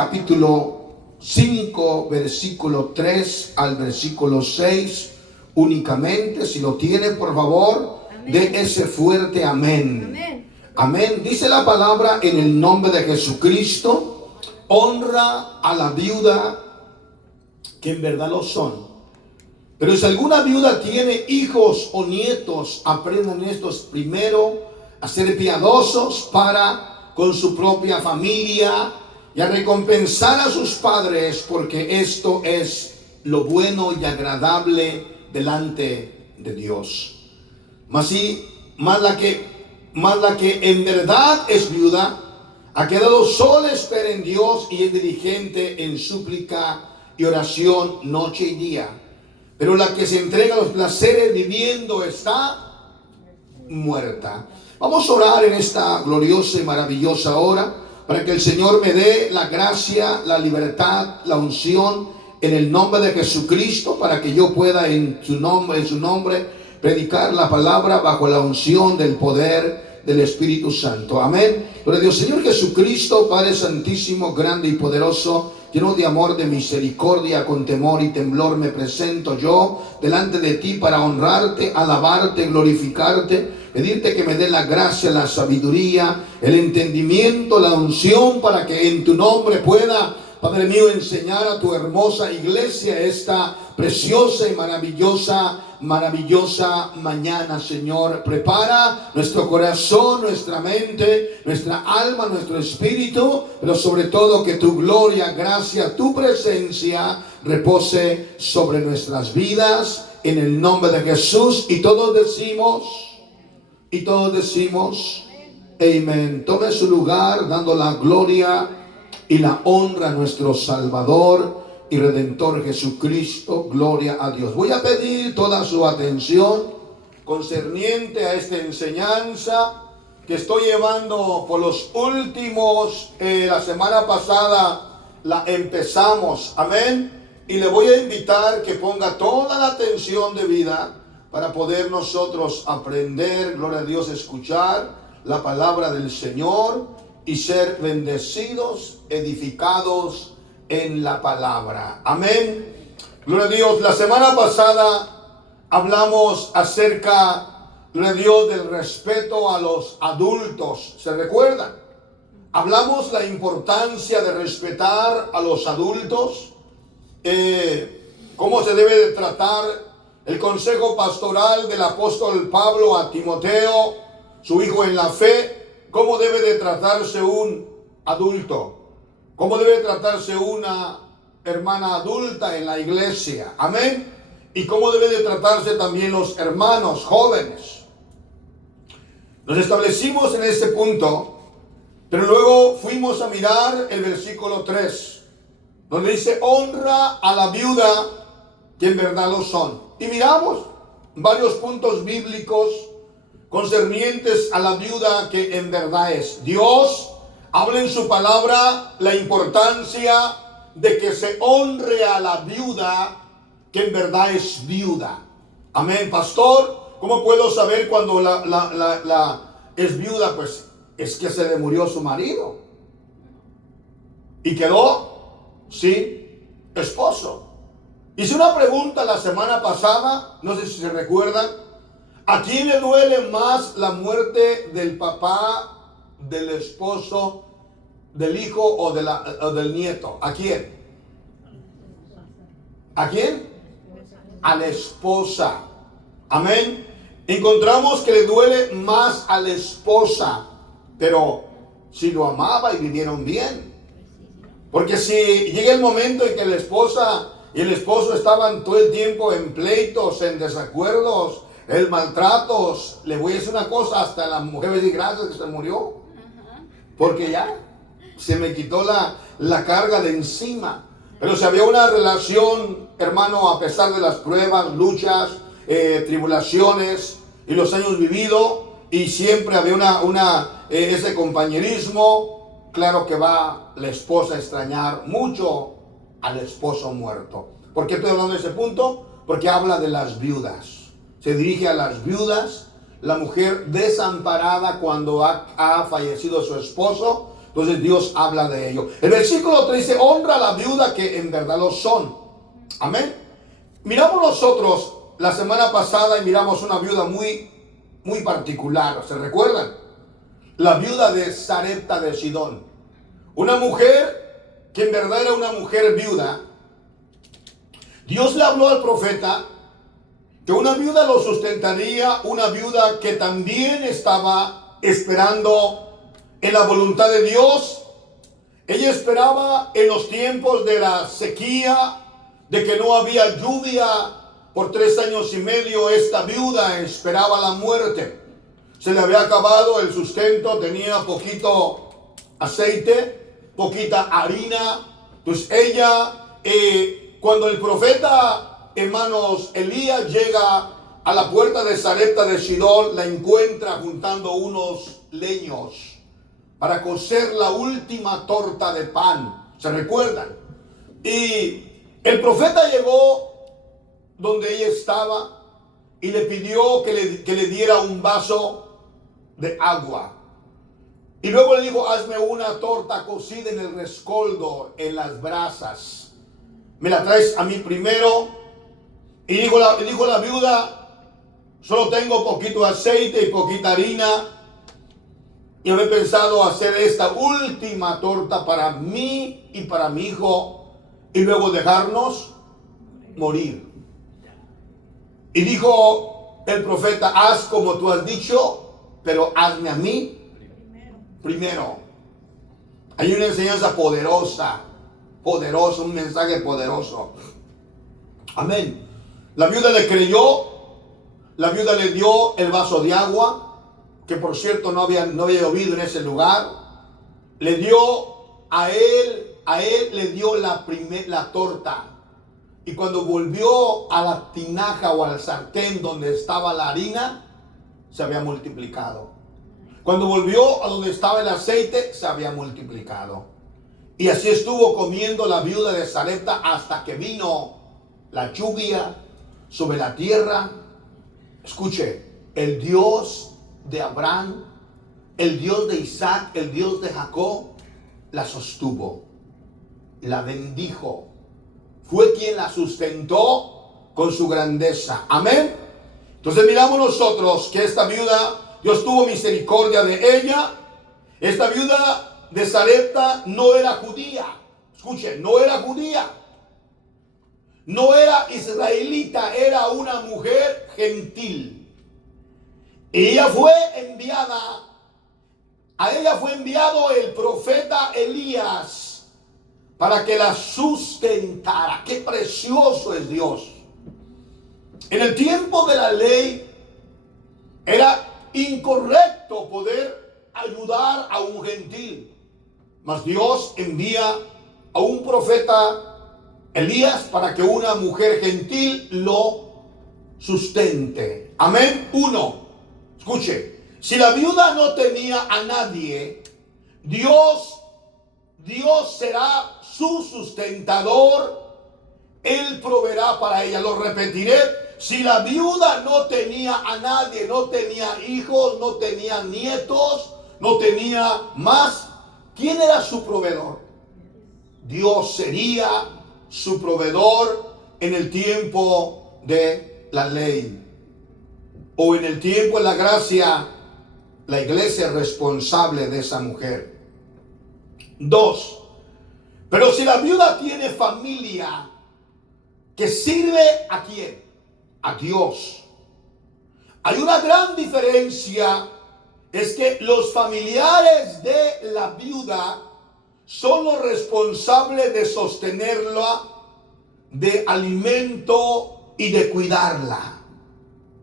capítulo 5, versículo 3 al versículo 6 únicamente. Si lo tiene, por favor, dé ese fuerte amén. Amén. Amén. Dice la palabra: en el nombre de Jesucristo, honra a la viuda, que en verdad lo son. Pero si alguna viuda tiene hijos o nietos, aprendan estos primero a ser piadosos para con su propia familia y a recompensar a sus padres, porque esto es lo bueno y agradable delante de Dios. Más la que en verdad es viuda, ha quedado sola, espera en Dios y es diligente en súplica y oración noche y día. Pero la que se entrega a los placeres viviendo está muerta. Vamos a orar en esta gloriosa y maravillosa hora para que el Señor me dé la gracia, la libertad, la unción en el nombre de Jesucristo, para que yo pueda en su nombre predicar la palabra bajo la unción del poder del Espíritu Santo. Amén. Gloria a Dios. Señor Jesucristo, Padre Santísimo, grande y poderoso, lleno de amor, de misericordia, con temor y temblor me presento yo delante de ti para honrarte, alabarte, glorificarte, pedirte que me dé la gracia, la sabiduría, el entendimiento, la unción, para que en tu nombre pueda, Padre mío, enseñar a tu hermosa iglesia esta preciosa y maravillosa mañana, Señor. Prepara nuestro corazón, nuestra mente, nuestra alma, nuestro espíritu, pero sobre todo que tu gloria, gracia, tu presencia repose sobre nuestras vidas, en el nombre de Jesús. Y todos decimos, amén. Tome su lugar dando la gloria y la honra a nuestro Salvador y Redentor Jesucristo. Gloria a Dios. Voy a pedir toda su atención concerniente a esta enseñanza que estoy llevando por los últimos, la semana pasada la empezamos, amén, y le voy a invitar que ponga toda la atención debida para poder nosotros aprender, gloria a Dios, escuchar la palabra del Señor y ser bendecidos, edificados en la palabra. Amén. Gloria a Dios. La semana pasada hablamos acerca, gloria a Dios, del respeto a los adultos. ¿Se recuerdan? Hablamos la importancia de respetar a los adultos, cómo se debe de tratar el consejo pastoral del apóstol Pablo a Timoteo, su hijo en la fe, cómo debe de tratarse un adulto. ¿Cómo debe tratarse una hermana adulta en la iglesia? Amén. Y cómo debe de tratarse también los hermanos jóvenes. Nos establecimos en ese punto, pero luego fuimos a mirar el versículo 3, donde dice: honra a la viuda, que en verdad lo son. Y miramos varios puntos bíblicos concernientes a la viuda, que en verdad es. Dios habla en su palabra la importancia de que se honre a la viuda, que en verdad es viuda. Amén. Pastor, ¿cómo puedo saber cuando la es viuda? Pues es que se le murió su marido y quedó sin esposo. Hice una pregunta la semana pasada, no sé si se recuerdan: ¿a quién le duele más la muerte del papá, del esposo, del hijo o del nieto? ¿A quién? ¿A quién? A la esposa. Amén. Encontramos que le duele más a la esposa, pero si lo amaba y vivieron bien. Porque si llega el momento en que la esposa y el esposo estaban todo el tiempo en pleitos, en desacuerdos, en maltratos, le voy a decir una cosa: hasta la mujer va a decir gracias que se murió, porque ya se me quitó la carga de encima. Pero si había una relación, hermano, a pesar de las pruebas, luchas, tribulaciones y los años vividos, y siempre había ese compañerismo, claro que va la esposa a extrañar mucho al esposo muerto. ¿Por qué estoy hablando de ese punto? Porque habla de las viudas. Se dirige a las viudas, la mujer desamparada cuando ha fallecido su esposo, Entonces Dios habla de ello. El versículo 3 dice, honra a la viuda que en verdad lo son. Amén. Miramos nosotros la semana pasada y miramos una viuda muy particular. ¿Se recuerdan? La viuda de Sarepta de Sidón. Una mujer que en verdad era una mujer viuda. Dios le habló al profeta que una viuda lo sustentaría, una viuda que también estaba esperando en la voluntad de Dios. Ella esperaba en los tiempos de la sequía, de que no había lluvia por 3 años y medio. Esta viuda esperaba la muerte. Se le había acabado el sustento, tenía poquito aceite, poquita harina. Pues ella, cuando el profeta, hermanos, Elías llega a la puerta de Sarepta de Sidón, la encuentra juntando unos leños para cocer la última torta de pan. ¿Se recuerdan? Y el profeta llegó donde ella estaba y le pidió que le diera un vaso de agua. Y luego le dijo, hazme una torta cocida en el rescoldo, en las brasas. Me la traes a mí primero. Y dijo la viuda, solo tengo poquito aceite y poquita harina. Y había pensado hacer esta última torta para mí y para mi hijo y luego dejarnos morir. Y dijo el profeta, haz como tú has dicho, pero hazme a mí primero. Hay una enseñanza poderosa, un mensaje poderoso. Amén. La viuda le creyó, la viuda le dio el vaso de agua, que por cierto no había llovido en ese lugar. Le dio a él le dio la torta. Y cuando volvió a la tinaja o al sartén donde estaba la harina, se había multiplicado. Cuando volvió a donde estaba el aceite, se había multiplicado. Y así estuvo comiendo la viuda de Sarepta hasta que vino la lluvia sobre la tierra. Escuche, el Dios de Abraham, el Dios de Isaac, el Dios de Jacob, la sostuvo, la bendijo. Fue quien la sustentó con su grandeza. Amén. Entonces miramos nosotros que esta viuda, Dios tuvo misericordia de ella. Esta viuda de Sarepta no era judía. Escuchen, no era judía. No era israelita, era una mujer gentil. Y ella fue enviada, a ella fue enviado el profeta Elías para que la sustentara. Qué precioso es Dios. En el tiempo de la ley era incorrecto poder ayudar a un gentil, mas Dios envía a un profeta Elías para que una mujer gentil lo sustente. Amén. 1. Escuche, si la viuda no tenía a nadie, Dios será su sustentador. Él proveerá para ella. Lo repetiré. Si la viuda no tenía a nadie, no tenía hijos, no tenía nietos, no tenía más, ¿quién era su proveedor? Dios sería su proveedor en el tiempo de la ley. O en el tiempo de la gracia, la iglesia es responsable de esa mujer. 2. Pero si la viuda tiene familia que sirve ¿a quién? A Dios. Hay una gran diferencia, es que los familiares de la viuda son los responsables de sostenerla, de alimento y de cuidarla.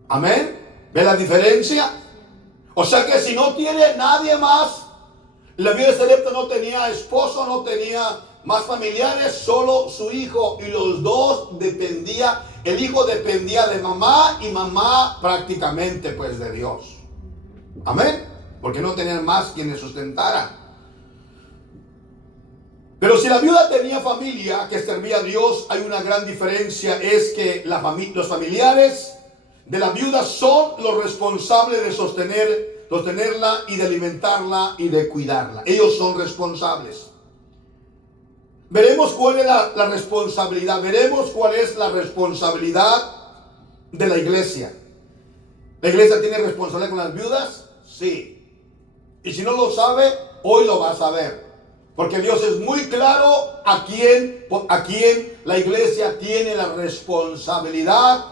Amén. ¿Ve la diferencia? O sea que si no tiene nadie más, la viuda de Sarepta no tenía esposo, no tenía más familiares, solo su hijo, y los dos dependía. El hijo dependía de mamá y mamá prácticamente pues de Dios. Amén. Porque no tenían más quienes sustentaran. Pero si la viuda tenía familia que servía a Dios, hay una gran diferencia. Es que los familiares de la viuda son los responsables de sostener sostenerla y de alimentarla y de cuidarla. Ellos son responsables. Veremos cuál es la responsabilidad. Veremos cuál es la responsabilidad de la iglesia. ¿La iglesia tiene responsabilidad con las viudas? Sí. Y si no lo sabe, hoy lo va a saber. Porque Dios es muy claro a quién la iglesia tiene la responsabilidad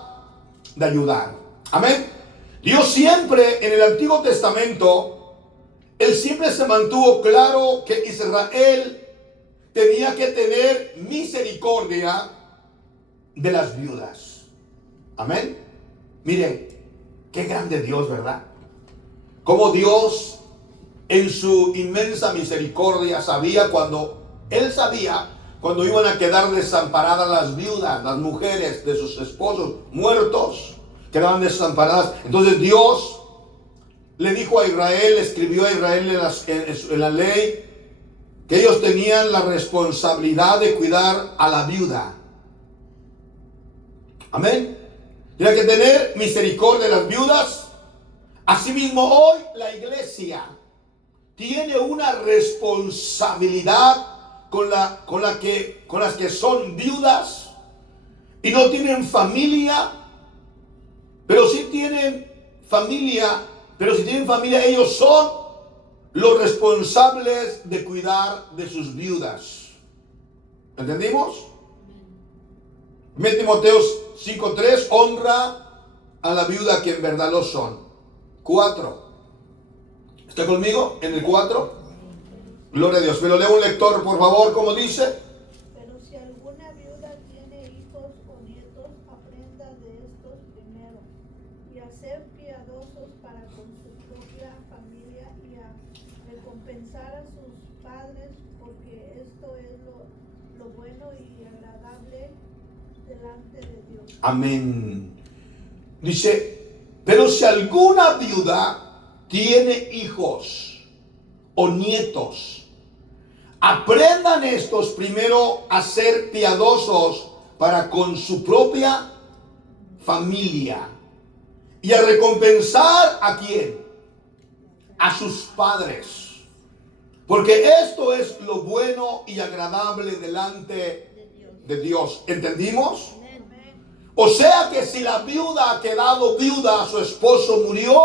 de ayudar. Amén. Dios siempre en el Antiguo Testamento, Él siempre se mantuvo claro que Israel tenía que tener misericordia de las viudas. Amén. Miren, qué grande Dios, ¿verdad? Como Dios en su inmensa misericordia Él sabía cuando iban a quedar desamparadas las viudas, las mujeres de sus esposos muertos, quedaban desamparadas. Entonces Dios le dijo a Israel, escribió a Israel en la ley, que ellos tenían la responsabilidad de cuidar a la viuda. Amén. Tienen que tener misericordia de las viudas. Asimismo, hoy la iglesia tiene una responsabilidad con las que son viudas y no tienen familia, pero si tienen familia, ellos son los responsables de cuidar de sus viudas. ¿Entendimos? 1 Timoteo 5:3, honra a la viuda que en verdad lo son. 4. ¿Está conmigo en el 4? Gloria a Dios. Me lo leo un lector, por favor, como dice. Pero si alguna viuda tiene hijos o nietos, aprenda de estos primero, y a ser piadosos para con su propia familia, y a recompensar a sus padres, porque esto es lo bueno y agradable delante de Dios. Amén. Dice, pero si alguna viuda tiene hijos o nietos, aprendan estos primero a ser piadosos para con su propia familia y a recompensar ¿a quién? A sus padres, porque esto es lo bueno y agradable delante de Dios. ¿Entendimos? O sea que si la viuda ha quedado viuda, su esposo murió,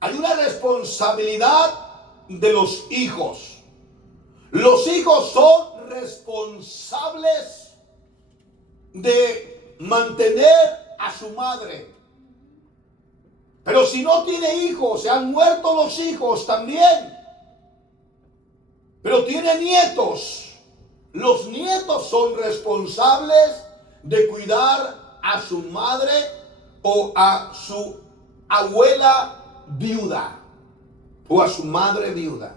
hay una responsabilidad de los hijos. Los hijos son responsables de mantener a su madre. Pero si no tiene hijos, se han muerto los hijos también. Pero tiene nietos. Los nietos son responsables de cuidar a su madre o a su abuela viuda o a su madre viuda.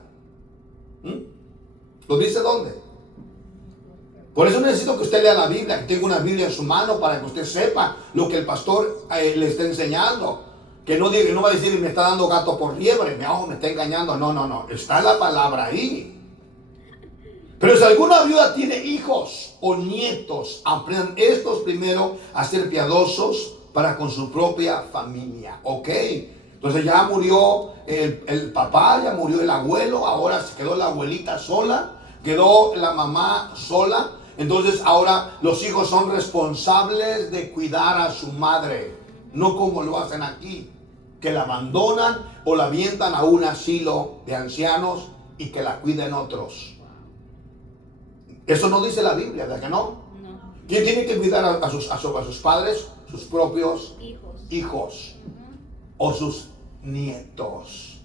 ¿Lo dice dónde? Por eso necesito que usted lea la Biblia, que tenga una Biblia en su mano para que usted sepa lo que el pastor le está enseñando. Que no diga, no va a decir, me está dando gato por liebre, me está engañando. No. Está la palabra ahí. Pero si alguna viuda tiene hijos o nietos, aprendan estos primero a ser piadosos para con su propia familia. ¿Ok? Entonces ya murió el papá, ya murió el abuelo, ahora se quedó la abuelita sola, quedó la mamá sola. Entonces ahora los hijos son responsables de cuidar a su madre, no como lo hacen aquí, que la abandonan o la avientan a un asilo de ancianos y que la cuiden otros. Eso no dice la Biblia, ¿verdad que no? No. ¿Quién tiene que cuidar a sus padres? Sus propios hijos. O sus nietos.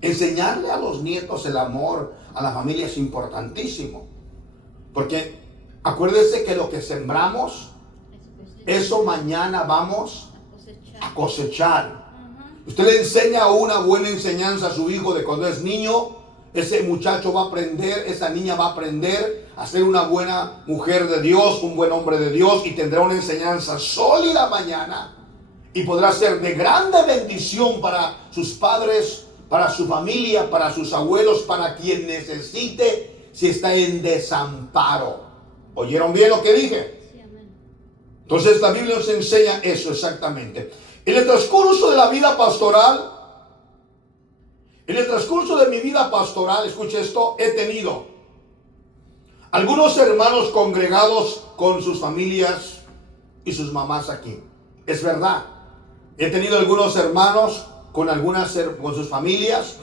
Enseñarle a los nietos el amor a la familia es importantísimo. Porque acuérdense que lo que sembramos, eso mañana vamos a cosechar. Usted le enseña una buena enseñanza a su hijo de cuando es niño, ese muchacho va a aprender, esa niña va a aprender a ser una buena mujer de Dios, un buen hombre de Dios, y tendrá una enseñanza sólida mañana. Y podrá ser de grande bendición para sus padres, para su familia, para sus abuelos, para quien necesite si está en desamparo. ¿Oyeron bien lo que dije? Sí, amén. Entonces la Biblia nos enseña eso exactamente. En el transcurso de la vida pastoral, en el transcurso de mi vida pastoral, escuche esto, he tenido algunos hermanos congregados con sus familias y sus mamás aquí. Es verdad. He tenido algunos hermanos con sus familias,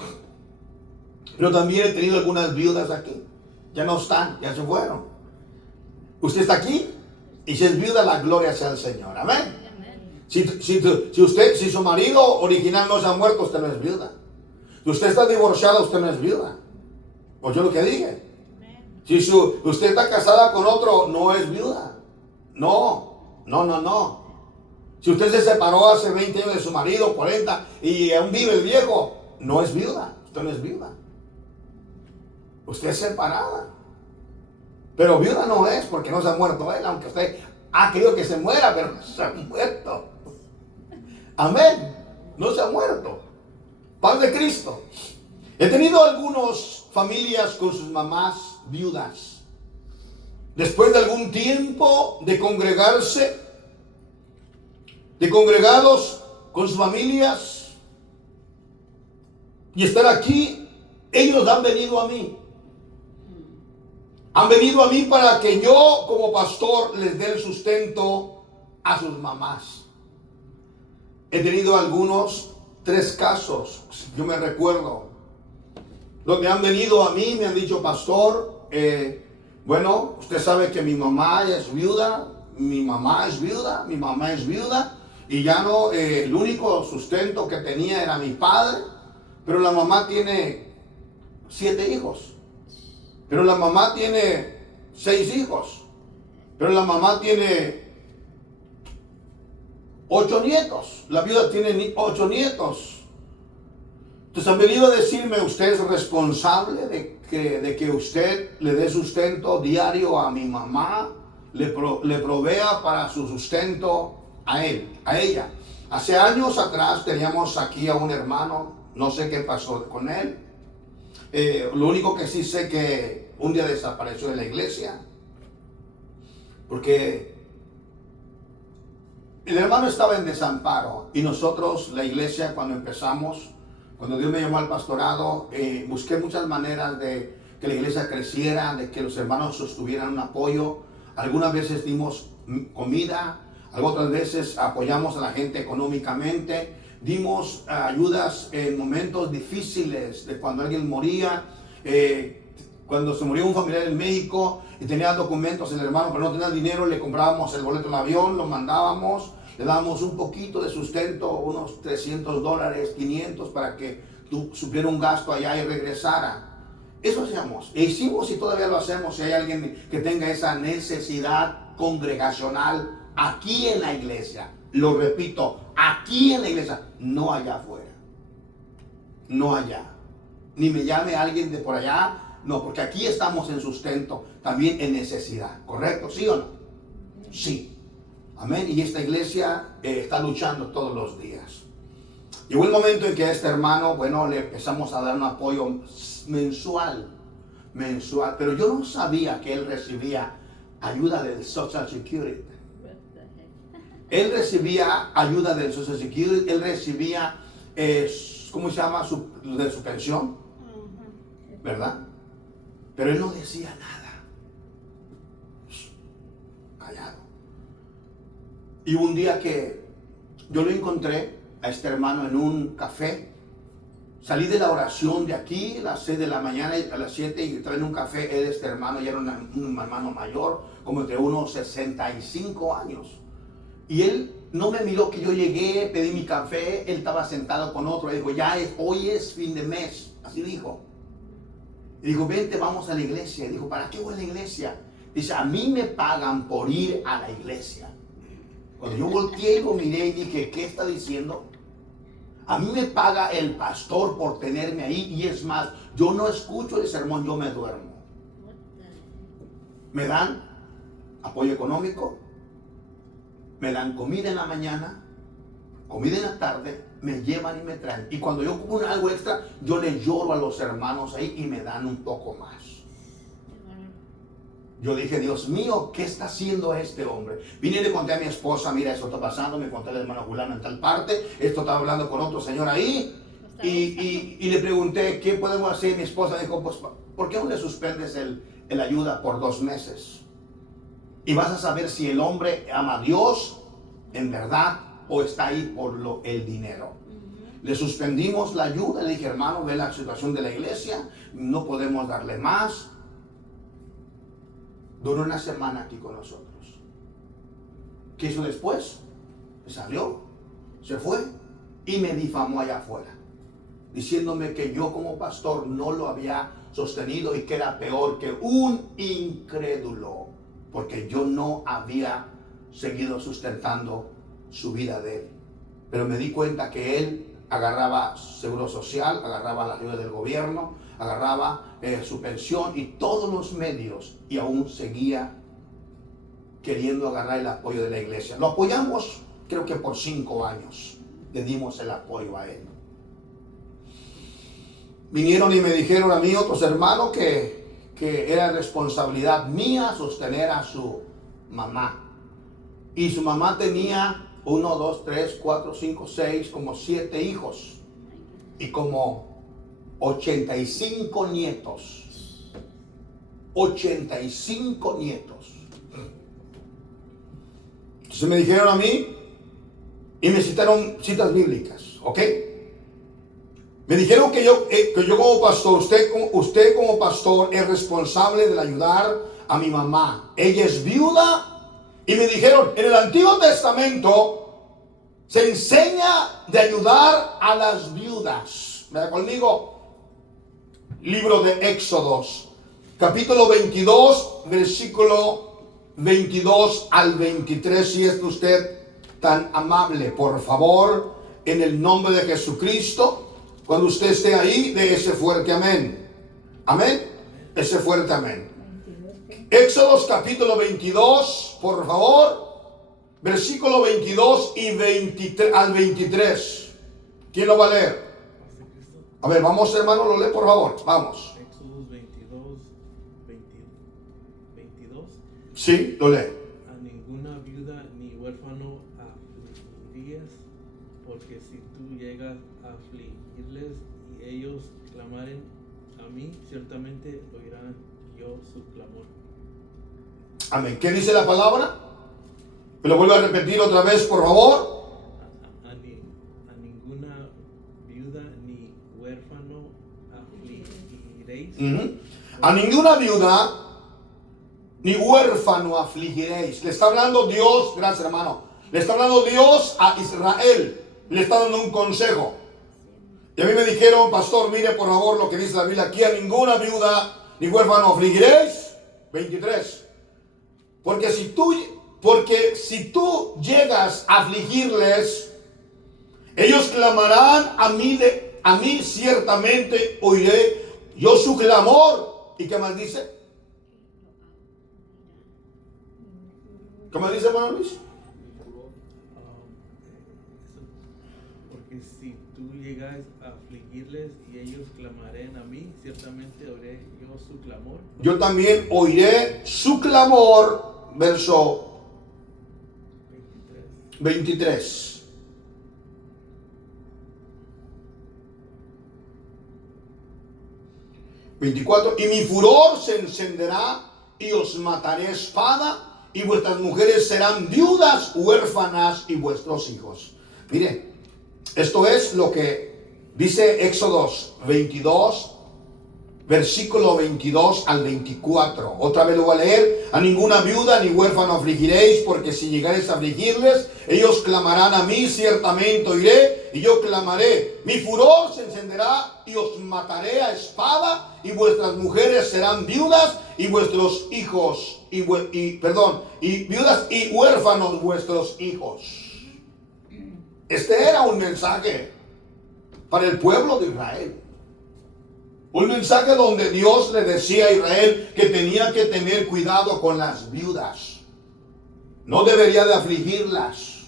pero también he tenido algunas viudas aquí. Ya no están, ya se fueron. Usted está aquí y si es viuda, la gloria sea al Señor. Amén. Si su marido original no se ha muerto, usted no es viuda. Si usted está divorciada, usted no es viuda. Pues yo lo que dije. Si usted está casada con otro, no es viuda. No. Si usted se separó hace 20 años de su marido, 40, y aún vive el viejo, no es viuda. Usted no es viuda. Usted es separada. Pero viuda no es, porque no se ha muerto él, aunque usted ha querido que se muera, pero no se ha muerto. Amén. No se ha muerto. Paz de Cristo. He tenido algunas familias con sus mamás viudas. Después de algún tiempo de congregarse, de congregados con sus familias y estar aquí, ellos han venido a mí. Han venido a mí para que yo como pastor les dé el sustento a sus mamás. He tenido algunos 3 casos, yo me recuerdo, donde han venido a mí, me han dicho, pastor, bueno, usted sabe que mi mamá es viuda, mi mamá es viuda, y ya no, el único sustento que tenía era mi padre, pero la mamá tiene 7 hijos, pero la mamá tiene 6 hijos, pero la mamá tiene 8 nietos, la viuda tiene 8 nietos. Entonces han venido a decirme, usted es responsable de que usted le dé sustento diario a mi mamá, le provea para su sustento a ella. Hace años atrás teníamos aquí a un hermano, no sé qué pasó con él. Lo único que sí sé que un día desapareció de la iglesia, porque el hermano estaba en desamparo y nosotros, la iglesia, cuando Dios me llamó al pastorado, busqué muchas maneras de que la iglesia creciera, de que los hermanos sostuvieran un apoyo. Algunas veces dimos comida, otras veces apoyamos a la gente económicamente, dimos ayudas en momentos difíciles, de cuando alguien moría, cuando se murió un familiar en México y tenía documentos el hermano, pero no tenía dinero, le comprábamos el boleto del avión, lo mandábamos, le dábamos un poquito de sustento, unos $300, 500, para que supiera un gasto allá y regresara. Eso hacíamos, e hicimos y todavía lo hacemos. Si hay alguien que tenga esa necesidad congregacional aquí en la iglesia, lo repito, aquí en la iglesia, no allá afuera, no allá, ni me llame alguien de por allá. No, porque aquí estamos en sustento, también en necesidad, ¿correcto? ¿Sí o no? Sí. Amén. Y esta iglesia está luchando todos los días. Llegó el momento en que a este hermano, bueno, le empezamos a dar un apoyo mensual, pero yo no sabía que él recibía ayuda del Social Security. Él recibía ayuda del Social Security, él recibía, ¿cómo se llama? De su pensión, ¿verdad? Pero él no decía nada. Callado. Y un día que yo lo encontré a este hermano en un café, salí de la oración de aquí a las 6 de la mañana y a las 7 y traen un café. Él, este hermano, ya era un hermano mayor, como entre unos 65 años. Y él no me miró que yo llegué, pedí mi café, él estaba sentado con otro, y dijo, hoy es fin de mes, así dijo. Y dijo, vente, vamos a la iglesia. Y dijo, ¿para qué voy a la iglesia? Dice, a mí me pagan por ir a la iglesia. Cuando yo volteé y lo miré y dije, ¿qué está diciendo? A mí me paga el pastor por tenerme ahí, y es más, yo no escucho el sermón, yo me duermo. Me dan apoyo económico, me dan comida en la mañana, comida en la tarde, me llevan y me traen. Y cuando yo ocupo algo extra, yo le lloro a los hermanos ahí y me dan un poco más. Yo dije, Dios mío, ¿qué está haciendo este hombre? Vine y le conté a mi esposa, mira, esto está pasando, me conté al hermano Julano en tal parte, esto estaba hablando con otro señor ahí, y le pregunté, ¿qué podemos hacer? Mi esposa dijo, pues, ¿por qué no le suspendes el ayuda por 2 meses? Y vas a saber si el hombre ama a Dios en verdad o está ahí por el dinero. Le suspendimos la ayuda, le dije, hermano, ve la situación de la iglesia, no podemos darle más. Duró 1 semana aquí con nosotros. ¿Qué hizo después? Salió, se fue y me difamó allá afuera, diciéndome que yo como pastor no lo había sostenido y que era peor que un incrédulo, porque yo no había seguido sustentando su vida de él. Pero me di cuenta que él agarraba seguro social, agarraba la ayuda del gobierno, agarraba su pensión y todos los medios, y aún seguía queriendo agarrar el apoyo de la iglesia. Lo apoyamos, creo que por 5 años le dimos el apoyo a él. Vinieron y me dijeron a mí otros hermanos que era responsabilidad mía sostener a su mamá. Y su mamá tenía 1, 2, 3, 4, 5, 6, como 7 hijos y como 85 nietos. 85 nietos. Entonces me dijeron a mí y me citaron citas bíblicas, ¿ok? Me dijeron que yo como pastor, usted como pastor es responsable de ayudar a mi mamá. Ella es viuda. Y me dijeron, en el Antiguo Testamento se enseña de ayudar a las viudas. Vea conmigo, libro de Éxodos, capítulo 22, versículo 22 al 23. Si es usted tan amable, por favor, en el nombre de Jesucristo, cuando usted esté ahí, dé ese fuerte amén. Amén. Ese fuerte amén. Éxodos capítulo 22, por favor, versículo 22 y 23 al 23. ¿Quién lo va a leer? A ver, vamos, hermano, lo lee por favor, vamos. Éxodos 22, 22. Sí, lo lee. A ninguna viuda ni huérfano afligirás, porque si tú llegas a afligirles y ellos clamaren a mí, ciertamente oirán yo su clamor. Amén. ¿Qué dice la palabra? Me lo vuelvo a repetir otra vez, por favor. A ninguna viuda ni huérfano afligiréis. A ninguna viuda ni huérfano afligiréis. Le está hablando Dios, gracias hermano. Le está hablando Dios a Israel. Le está dando un consejo. Y a mí me dijeron, pastor, mire por favor lo que dice la Biblia aquí. A ninguna viuda ni huérfano afligiréis. 23. Porque si tú llegas a afligirles, ellos clamarán a mí ciertamente oiré yo su clamor. ¿Y qué más dice? ¿Qué más dice, hermano Luis? Porque si tú llegas a afligirles y ellos clamarán a mí, ciertamente oiré yo su clamor. Yo también oiré su clamor. Verso 23. Y mi furor se encenderá y os mataré a espada, y vuestras mujeres serán viudas, huérfanas, y vuestros hijos. Mire, esto es lo que dice Éxodos 22, versículo 22 al 24. Otra vez lo voy a leer. A ninguna viuda ni huérfano afligiréis, porque si llegaréis a afligirles, ellos clamarán a mí, ciertamente oiré, y yo clamaré. Mi furor se encenderá y os mataré a espada, y vuestras mujeres serán viudas, y vuestros hijos, y viudas y huérfanos vuestros hijos. Este era un mensaje para el pueblo de Israel. Un mensaje donde Dios le decía a Israel que tenía que tener cuidado con las viudas. No debería de afligirlas.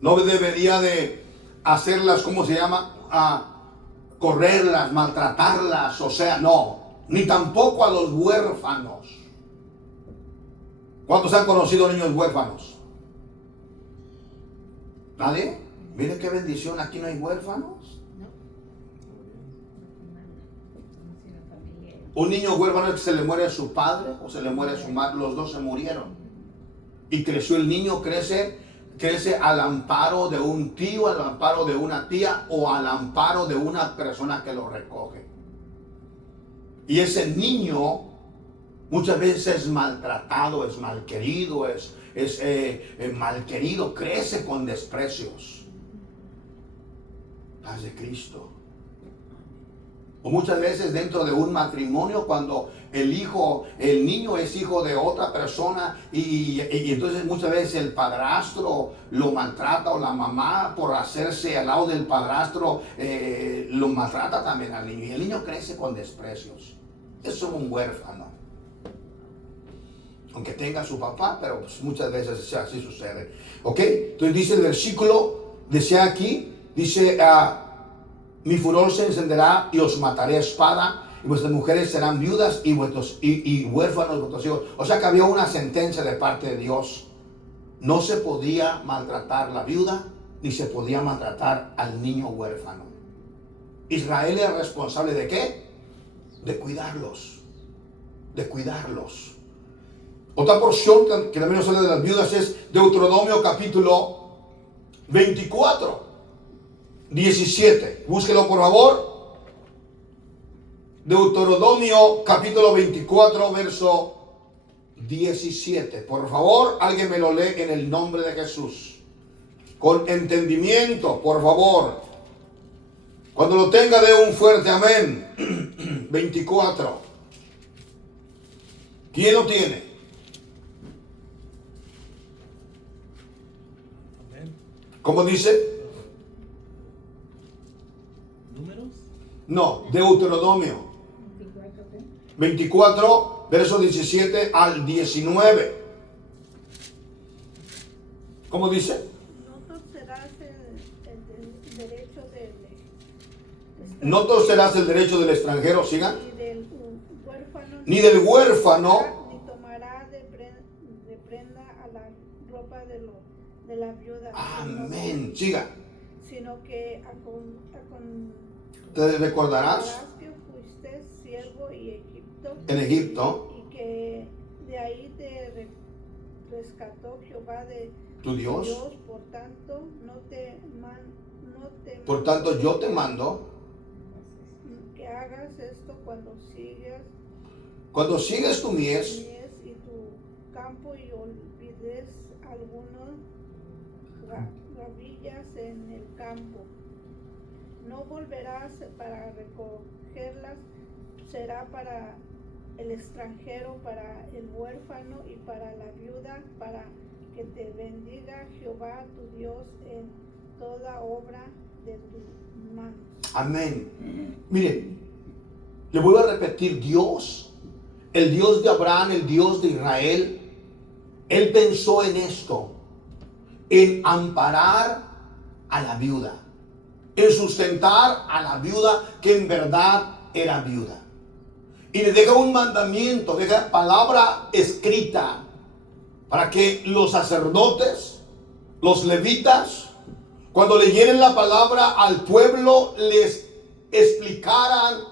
No debería de hacerlas, ¿cómo se llama? Correrlas, maltratarlas. O sea, no. Ni tampoco a los huérfanos. ¿Cuántos han conocido niños huérfanos? ¿Nadie? Mire qué bendición, aquí no hay huérfanos. Un niño huérfano es que se le muere a su padre o se le muere a su madre, los dos se murieron. Y creció el niño, crece al amparo de un tío, al amparo de una tía o al amparo de una persona que lo recoge. Y ese niño muchas veces es maltratado, es malquerido, es malquerido, crece con desprecios. Paz de Cristo. O muchas veces dentro de un matrimonio, cuando el niño es hijo de otra persona y entonces muchas veces el padrastro lo maltrata o la mamá por hacerse al lado del padrastro lo maltrata también al niño y el niño crece con desprecios. Es un huérfano. Aunque tenga a su papá, pero pues muchas veces así sucede. ¿Ok? Entonces dice el versículo, decía aquí, dice... mi furor se encenderá y os mataré a espada, y vuestras mujeres serán viudas y huérfanos vuestros hijos. O sea que había una sentencia de parte de Dios. No se podía maltratar la viuda, ni se podía maltratar al niño huérfano. Israel era responsable ¿de qué? De cuidarlos. De cuidarlos. Otra porción que también nos habla de las viudas es Deuteronomio capítulo 24. 17, búsquelo por favor. Deuteronomio capítulo 24 verso 17. Por favor, alguien me lo lee en el nombre de Jesús. Con entendimiento, por favor. Cuando lo tenga, dé un fuerte amén. 24. ¿Quién lo tiene? Amén. ¿Cómo dice? ¿Números? No, Deuteronomio 24, versos 17 al 19. ¿Cómo dice? No torcerás el derecho del No torcerás el derecho del extranjero, sigan. ni del huérfano, Ni del huérfano. ni tomará de prenda a la ropa de la viuda. Amén. Siga. Sino que Te recordarás que fuiste siervo en Egipto, y que de ahí te rescató Jehová de tu Dios. Por tanto, Yo te mando que hagas esto cuando sigues tu mies y tu campo y olvides algunas gavillas en el campo. No volverás para recogerlas, será para el extranjero, para el huérfano y para la viuda, para que te bendiga Jehová tu Dios en toda obra de tus manos. Amén. Miren, le vuelvo a repetir, Dios, el Dios de Abraham, el Dios de Israel, Él pensó en esto, en amparar a la viuda, en sustentar a la viuda que en verdad era viuda. Y le deja un mandamiento, deja palabra escrita para que los sacerdotes, los levitas, cuando leyeran la palabra al pueblo, les explicaran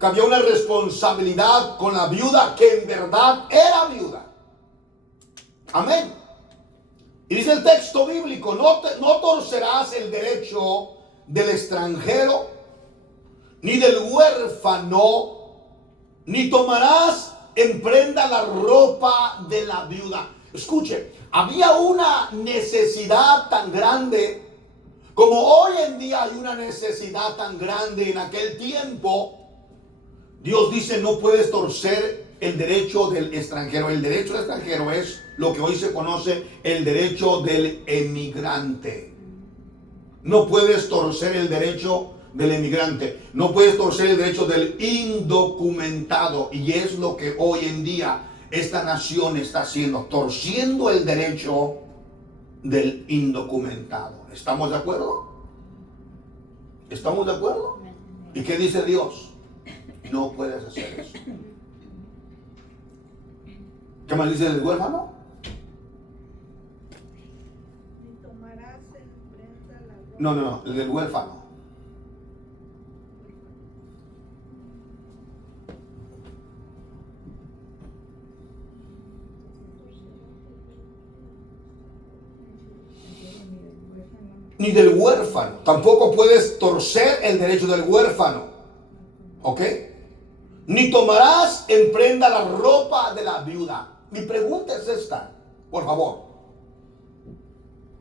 que había una responsabilidad con la viuda que en verdad era viuda. Amén. Y dice el texto bíblico, no torcerás el derecho del extranjero, ni del huérfano, ni tomarás en prenda la ropa de la viuda. Escuche, había una necesidad tan grande como hoy en día hay una necesidad tan grande. En aquel tiempo, Dios dice, no puedes torcer el derecho del extranjero. El derecho del extranjero es lo que hoy se conoce el derecho del emigrante. No puedes torcer el derecho del emigrante. No puedes torcer el derecho del indocumentado. Y es lo que hoy en día esta nación está haciendo, torciendo el derecho del indocumentado. ¿Estamos de acuerdo? ¿Estamos de acuerdo? ¿Y qué dice Dios? No puedes hacer eso. ¿Qué más dice el huérfano? No, el del huérfano. Ni del huérfano. Tampoco puedes torcer el derecho del huérfano. ¿Ok? Ni tomarás en prenda la ropa de la viuda. Mi pregunta es esta, por favor.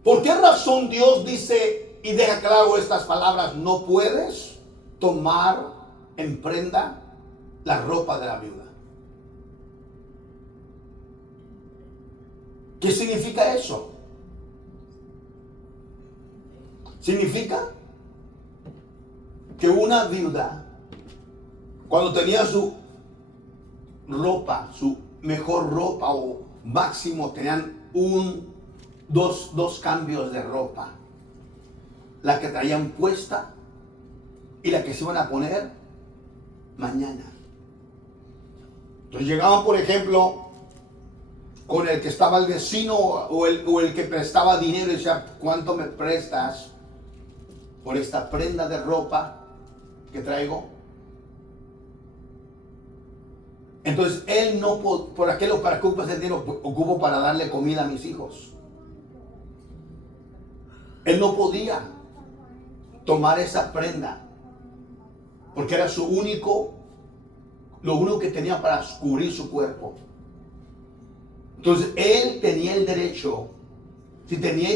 ¿Por qué razón Dios dice y deja claro estas palabras? No puedes tomar en prenda la ropa de la viuda. ¿Qué significa eso? Significa que una viuda, cuando tenía su ropa, su mejor ropa o máximo, tenían dos cambios de ropa. La que traían puesta y la que se iban a poner mañana. Entonces llegaban, por ejemplo, con el que estaba el vecino o el que prestaba dinero y decía, ¿cuánto me prestas por esta prenda de ropa que traigo? Entonces él no, ¿para qué ocupas el dinero? Ocupo para darle comida a mis hijos. Él no podía tomar esa prenda porque era lo único que tenía para cubrir su cuerpo. Entonces él tenía el derecho, si tenía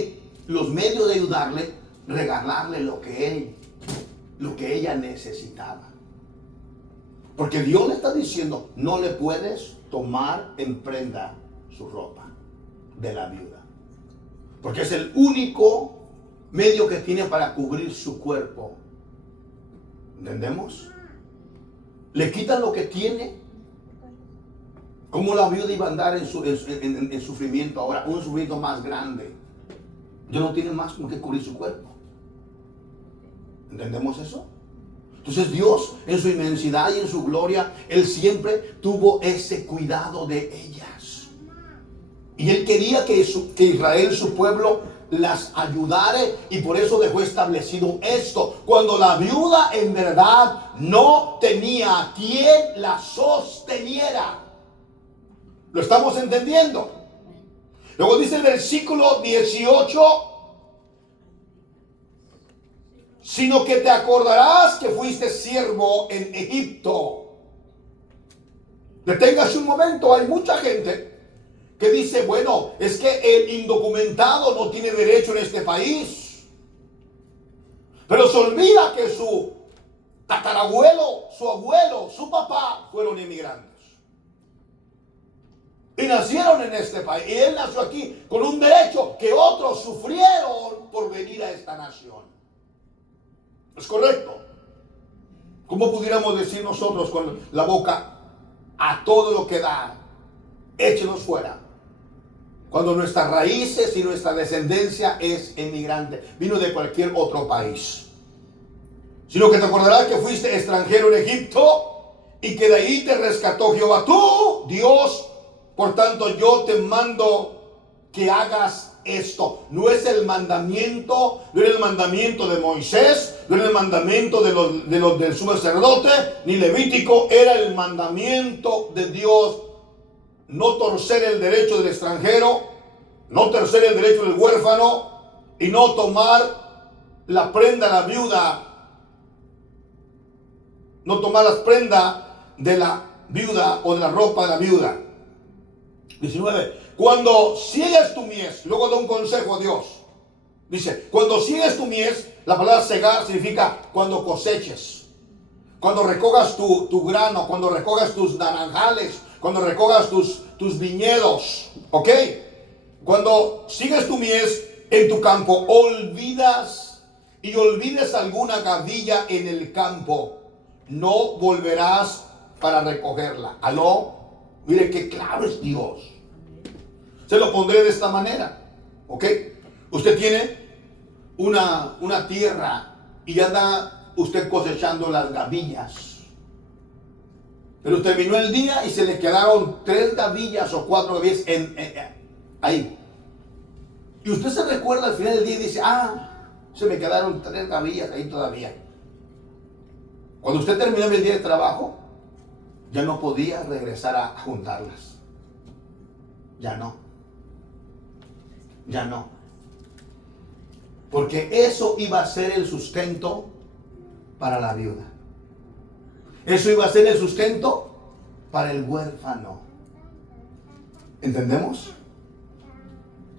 los medios de ayudarle, regalarle lo que ella necesitaba. Porque Dios le está diciendo, no le puedes tomar en prenda su ropa de la viuda. Porque es el único medio que tiene para cubrir su cuerpo. ¿Entendemos? Le quitan lo que tiene. ¿Cómo la viuda iba a andar en sufrimiento ahora? Un sufrimiento más grande. Ya no tiene más con que cubrir su cuerpo. ¿Entendemos eso? Entonces Dios, en su inmensidad y en su gloria, Él siempre tuvo ese cuidado de ellas. Y Él quería que Israel, su pueblo, las ayudara, y por eso dejó establecido esto. Cuando la viuda en verdad no tenía quien la sosteniera. ¿Lo estamos entendiendo? Luego dice el versículo 18, sino que te acordarás que fuiste siervo en Egipto. Deténgase un momento. Hay mucha gente que dice, bueno, es que el indocumentado no tiene derecho en este país. Pero se olvida que su tatarabuelo, su abuelo, su papá fueron inmigrantes. Y nacieron en este país. Y él nació aquí con un derecho que otros sufrieron por venir a esta nación. ¿Es correcto? ¿Cómo pudiéramos decir nosotros con la boca a todo lo que da, échenos fuera? Cuando nuestras raíces y nuestra descendencia es emigrante, vino de cualquier otro país. Sino que te acordarás que fuiste extranjero en Egipto y que de ahí te rescató Jehová tu Dios. Por tanto, yo te mando que hagas esto. No es el mandamiento, no era el mandamiento de Moisés, no era el mandamiento del sumo sacerdote, ni levítico, era el mandamiento de Dios. No torcer el derecho del extranjero, no torcer el derecho del huérfano, y no tomar la prenda de la viuda, no tomar las prendas de la viuda o de la ropa de la viuda. 19. Cuando ciegues tu mies, luego da un consejo a Dios. Dice, cuando ciegues tu mies, la palabra cegar significa cuando coseches. Cuando recogas tu grano, cuando recogas tus naranjales, cuando recogas tus viñedos. ¿Ok? Cuando sigues tu mies en tu campo, olvides alguna gavilla en el campo, no volverás para recogerla. ¿Aló? Mire qué claro es Dios. Se lo pondré de esta manera. ¿Ok? Usted tiene una tierra y anda usted cosechando las gavillas. Pero terminó el día y se le quedaron 3 gavillas o 4 gavillas ahí. Y usted se recuerda al final del día y dice, Se me quedaron 3 gavillas ahí todavía. Cuando usted terminó el día de trabajo, ya no podía regresar a juntarlas. Ya no. Ya no. Porque eso iba a ser el sustento para la viuda. Eso iba a ser el sustento para el huérfano. ¿Entendemos?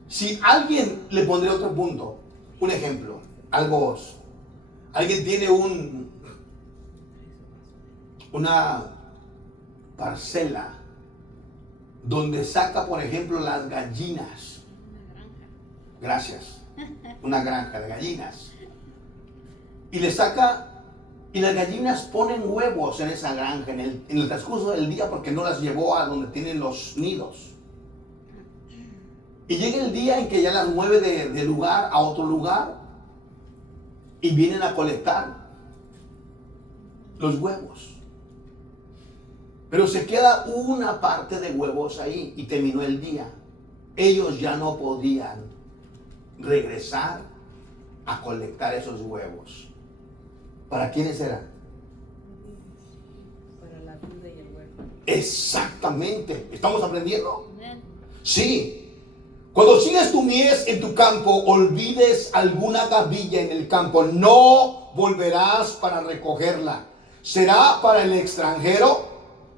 Si alguien, le pondré otro punto, un ejemplo, alguien tiene una parcela donde saca, por ejemplo, las gallinas. Gracias. Una granja de gallinas. Y le saca, y las gallinas ponen huevos en esa granja en el transcurso del día porque no las llevó a donde tienen los nidos. Y llega el día en que ya las mueve de lugar a otro lugar y vienen a colectar los huevos. Pero se queda una parte de huevos ahí y terminó el día. Ellos ya no podían regresar a colectar esos huevos. ¿Para quiénes eran? Para la viuda y el huérfano. Exactamente. ¿Estamos aprendiendo? Sí. Cuando sigues tu mies en tu campo, olvides alguna gavilla en el campo, no volverás para recogerla. Será para el extranjero,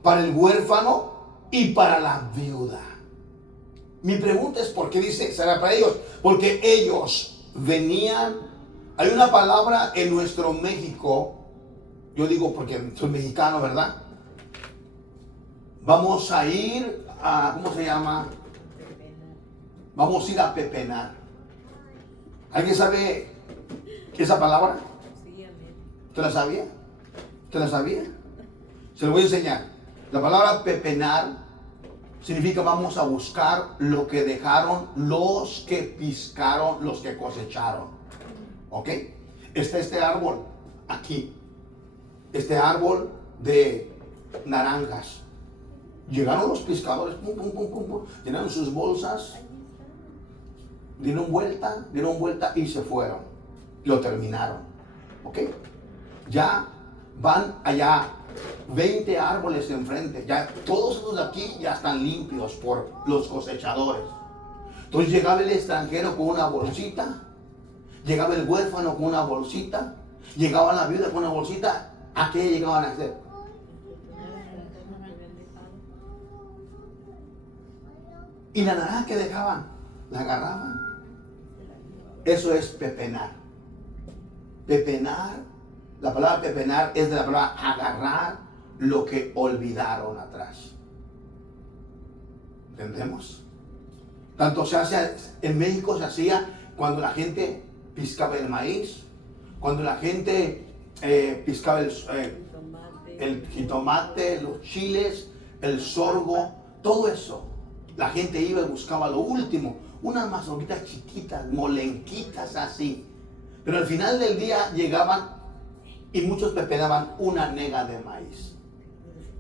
para el huérfano y para la viuda. Mi pregunta es, ¿por qué dice será para ellos? Porque ellos venían. Hay una palabra en nuestro México, yo digo porque soy mexicano, ¿verdad? Vamos a ir a, ¿cómo se llama? Vamos a ir a pepenar. ¿Alguien sabe esa palabra? Sí, amén. ¿Usted la sabía? ¿Usted la sabía? Se lo voy a enseñar. La palabra pepenar significa vamos a buscar lo que dejaron los que piscaron, los que cosecharon. ¿Ok? Está este árbol aquí. Este árbol de naranjas. Llegaron los pescadores, pum, pum, pum, pum, pum, llenaron sus bolsas, dieron vuelta y se fueron. Lo terminaron. ¿Ok? Ya van allá 20 árboles enfrente. Ya todos esos de aquí ya están limpios por los cosechadores. Entonces llegaba el extranjero con una bolsita, llegaba el huérfano con una bolsita, llegaba la viuda con una bolsita. ¿A qué llegaban a hacer? Y la naranja que dejaban, la agarraban. Eso es pepenar. Pepenar, la palabra pepenar es de la palabra agarrar lo que olvidaron atrás. ¿Entendemos? Tanto se hace, en México se hacía cuando la gente piscaba el maíz, cuando la gente piscaba el jitomate, los chiles, el sorgo, todo eso. La gente iba y buscaba lo último, unas mazorquitas chiquitas, molenquitas así. Pero al final del día llegaban y muchos pepenaban una nega de maíz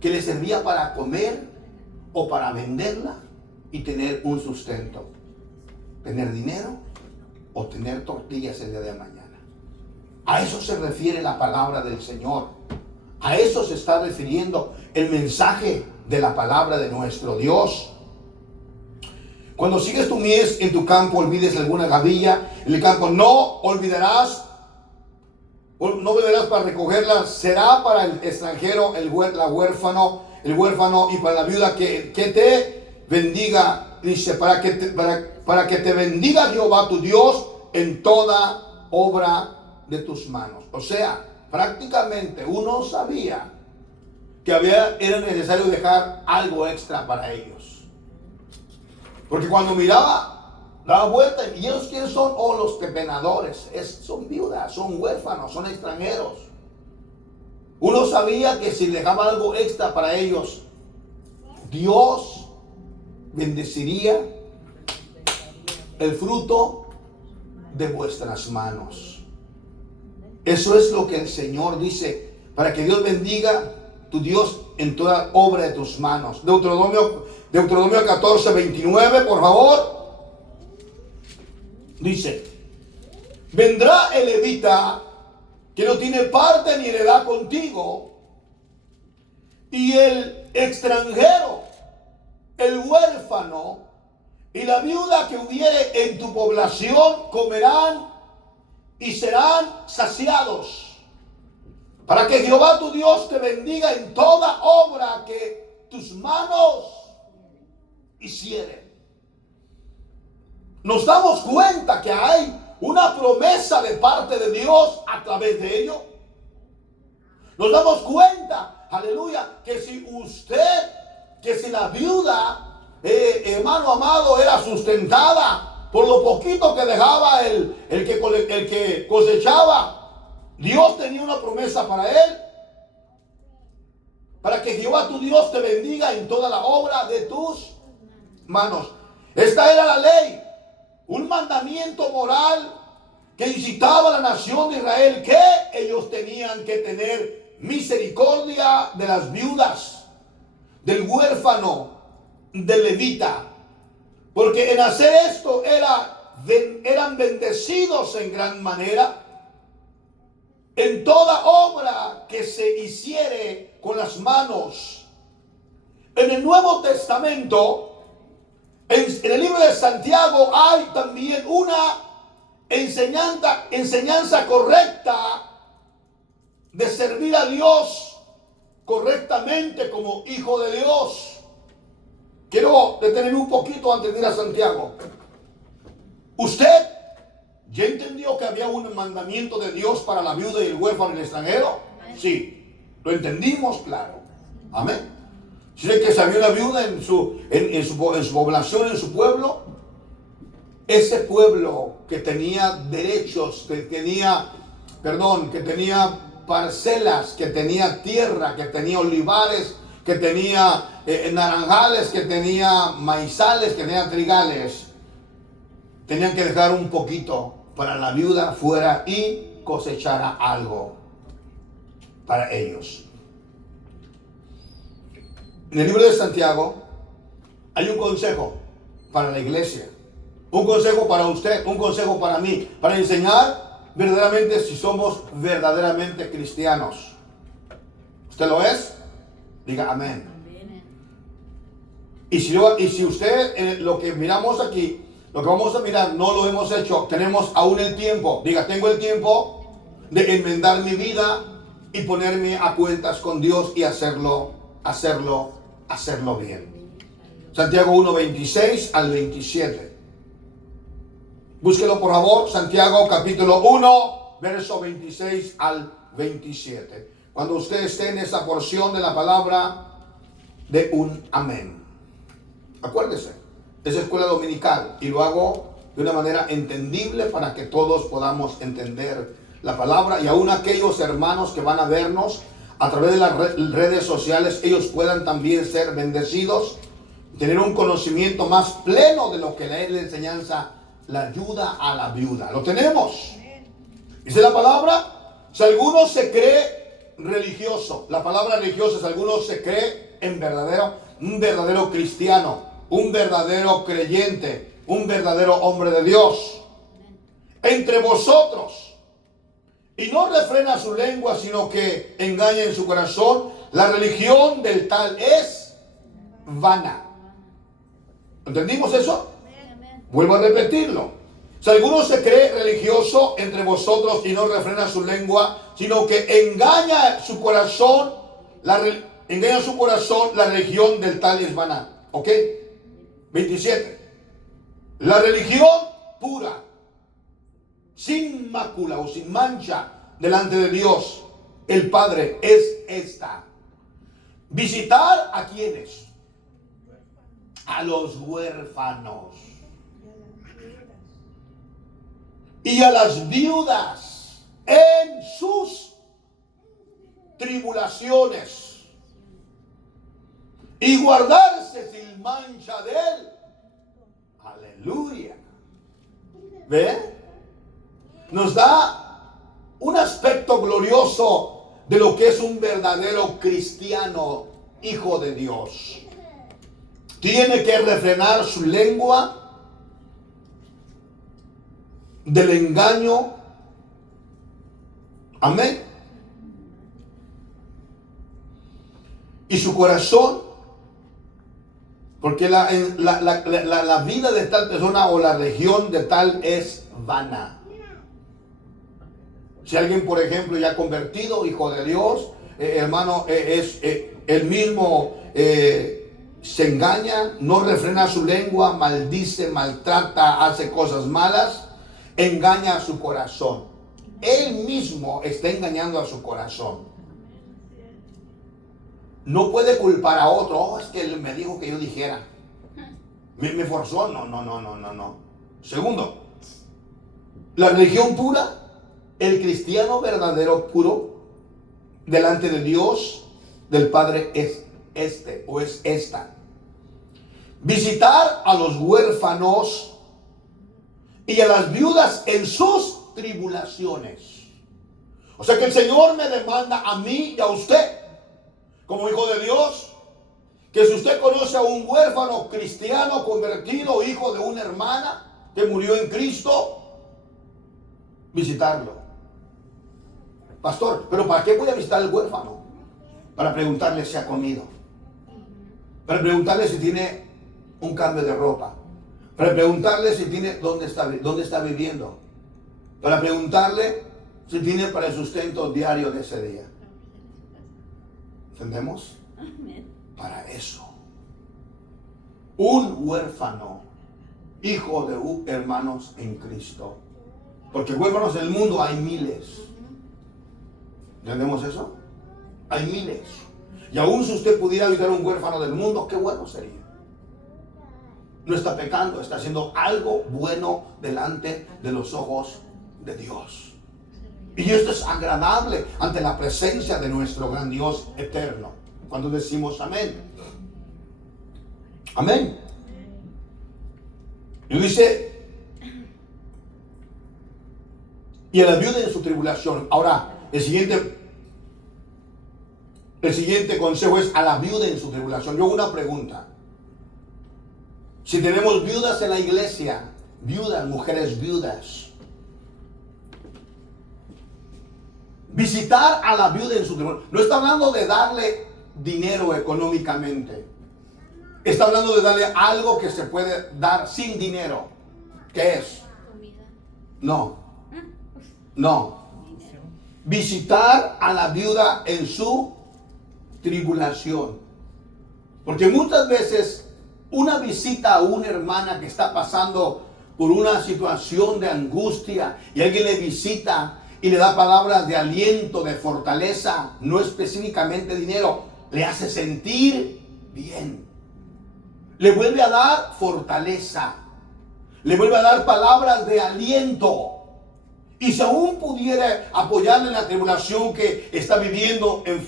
que les servía para comer o para venderla y tener un sustento, tener dinero o tener tortillas el día de mañana. A eso se refiere la palabra del Señor. A eso se está refiriendo el mensaje de la palabra de nuestro Dios. Cuando sigues tu mies en tu campo, olvides alguna gavilla en el campo, no olvidarás, no beberás para recogerla. Será para el extranjero, el huérfano y para la viuda que te bendiga. Dice, para que te bendiga Jehová tu Dios en toda obra de tus manos. O sea, prácticamente uno sabía que era necesario dejar algo extra para ellos. Porque cuando miraba, daba vuelta, ¿y ellos quiénes son? Oh, los pepenadores. Son viudas, son huérfanos, son extranjeros. Uno sabía que si dejaba algo extra para ellos, Dios bendeciría el fruto de vuestras manos. Eso es lo que el Señor dice, para que Dios bendiga tu Dios en toda obra de tus manos. Deuteronomio 14, 29, por favor. Dice, vendrá el levita que no tiene parte ni heredad contigo, y el extranjero, el huérfano y la viuda que hubiere en tu población comerán y serán saciados, para que Jehová tu Dios te bendiga en toda obra que tus manos hicieren. Nos damos cuenta que hay una promesa de parte de Dios a través de ello. Nos damos cuenta, aleluya, que si la viuda, hermano amado, era sustentada por lo poquito que dejaba el que cosechaba, Dios tenía una promesa para él, para que Jehová tu Dios te bendiga en toda la obra de tus manos. Esta era la ley, un mandamiento moral que incitaba a la nación de Israel, que ellos tenían que tener misericordia de las viudas, del huérfano, del levita, porque en hacer esto eran bendecidos en gran manera en toda obra que se hiciere con las manos. En el Nuevo Testamento, en el libro de Santiago, hay también una enseñanza correcta de servir a Dios correctamente como hijo de Dios. Quiero detenerme un poquito antes de ir a Santiago. ¿Usted ya entendió que había un mandamiento de Dios para la viuda y el huérfano y el extranjero? Sí, lo entendimos, claro. Amén. Si es que si había una viuda en su población, en su pueblo, ese pueblo que tenía derechos, que tenía parcelas, que tenía tierra, que tenía olivares, que tenía naranjales, que tenía maizales, que tenía trigales, tenían que dejar un poquito para la viuda fuera y cosechara algo para ellos. En el libro de Santiago hay un consejo para la iglesia, un consejo para usted, un consejo para mí, para enseñar verdaderamente si somos verdaderamente cristianos. ¿Usted lo es? Diga amén. Y si usted lo que miramos aquí, lo que vamos a mirar, no lo hemos hecho, tenemos aún el tiempo. Diga, tengo el tiempo de enmendar mi vida y ponerme a cuentas con Dios y hacerlo bien. Santiago 1, 26 al 27. Búsquelo por favor, Santiago capítulo 1, verso 26 al 27. Cuando usted esté en esa porción de la palabra, de un amén. Acuérdese, es escuela dominical y lo hago de una manera entendible para que todos podamos entender la palabra, y aún aquellos hermanos que van a vernos a través de las redes sociales, ellos puedan también ser bendecidos, tener un conocimiento más pleno de lo que es la enseñanza, la ayuda a la viuda. Lo tenemos. Dice la palabra, si alguno se cree religioso, la palabra religioso, si alguno se cree un verdadero cristiano, un verdadero creyente, un verdadero hombre de Dios, entre vosotros, y no refrena su lengua, sino que engaña en su corazón, la religión del tal es vana. ¿Entendimos eso? Vuelvo a repetirlo. Si alguno se cree religioso entre vosotros y no refrena su lengua, sino que engaña su corazón, la religión del tal es vana. ¿Ok? 27. La religión pura, sin mácula o sin mancha delante de Dios el Padre, es esta: visitar a quienes, a los huérfanos y a las viudas en sus tribulaciones, y guardarse sin mancha de él. Aleluya. ¿Ve? Nos da un aspecto glorioso de lo que es un verdadero cristiano, hijo de Dios. Tiene que refrenar su lengua del engaño Amén. Y su corazón, porque la vida de tal persona o la región de tal es vana. Si alguien, por ejemplo, ya convertido, hijo de Dios, hermano, es el mismo, se engaña, no refrena su lengua, maldice, maltrata, hace cosas malas, engaña a su corazón. Él mismo está engañando a su corazón. No puede culpar a otro. Oh, es que él me dijo que yo dijera. Me forzó. No. Segundo, la religión pura, el cristiano verdadero puro, delante de Dios, del Padre, es este o es esta. Visitar a los huérfanos y a las viudas en sus tribulaciones. O sea que el Señor me demanda a mí y a usted, como hijo de Dios, que si usted conoce a un huérfano cristiano convertido, hijo de una hermana que murió en Cristo, visitarlo. Pastor, ¿pero para qué voy a visitar al huérfano? Para preguntarle si ha comido, para preguntarle si tiene un cambio de ropa, para preguntarle si tiene dónde está viviendo, para preguntarle si tiene para el sustento diario de ese día. ¿Entendemos? Para eso. Un huérfano, hijo de hermanos en Cristo. Porque huérfanos en el mundo hay miles. ¿Entendemos eso? Hay miles. Y aún si usted pudiera ayudar a un huérfano del mundo, qué bueno sería. No está pecando, está haciendo algo bueno delante de los ojos de Dios. Y esto es agradable ante la presencia de nuestro gran Dios eterno. Cuando decimos amén. Amén. Y dice, y a la viuda en su tribulación. Ahora, el siguiente consejo es a la viuda en su tribulación. Yo hago una pregunta. Si tenemos viudas en la iglesia, viudas, mujeres viudas, visitar a la viuda en su tribulación. No está hablando de darle dinero económicamente. Está hablando de darle algo que se puede dar sin dinero. ¿Qué es? No. Visitar a la viuda en su tribulación. Porque muchas veces una visita a una hermana que está pasando por una situación de angustia y alguien le visita y le da palabras de aliento, de fortaleza, no específicamente dinero, le hace sentir bien. Le vuelve a dar fortaleza. Le vuelve a dar palabras de aliento. Y si aún pudiera apoyarle en la tribulación que está viviendo en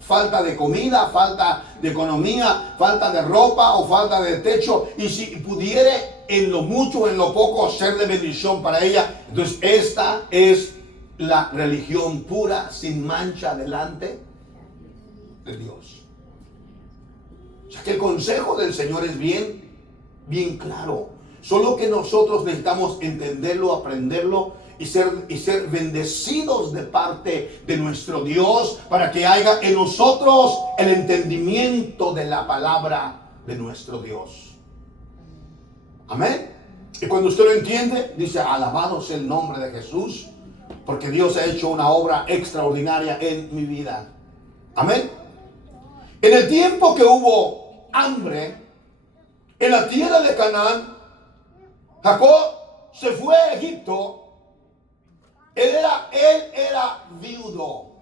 falta de comida, falta de economía, falta de ropa o falta de techo, y si pudiera en lo mucho o en lo poco ser de bendición para ella, entonces esta es la religión pura, sin mancha delante de Dios. O sea que el consejo del Señor es bien claro. Solo que nosotros necesitamos entenderlo, aprenderlo y ser bendecidos de parte de nuestro Dios para que haya en nosotros el entendimiento de la palabra de nuestro Dios. Amén. Y cuando usted lo entiende, dice, alabado sea el nombre de Jesús, porque Dios ha hecho una obra extraordinaria en mi vida. Amén. En el tiempo que hubo hambre en la tierra de Canaán, Jacob se fue a Egipto. Él era viudo.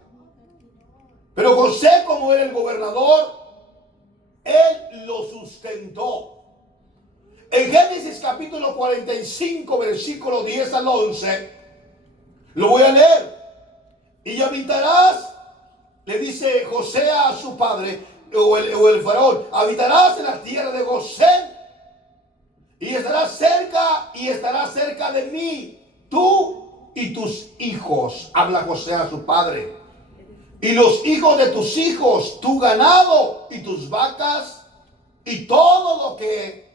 Pero José, como era el gobernador, él lo sustentó. En Génesis capítulo 45, versículo 10 al 11, lo voy a leer. Y habitarás, le dice José a su padre, o el faraón, habitarás en la tierra de Gosén, y estarás cerca de mí, tú y tus hijos, habla José a su padre, y los hijos de tus hijos, tu ganado y tus vacas, y todo lo que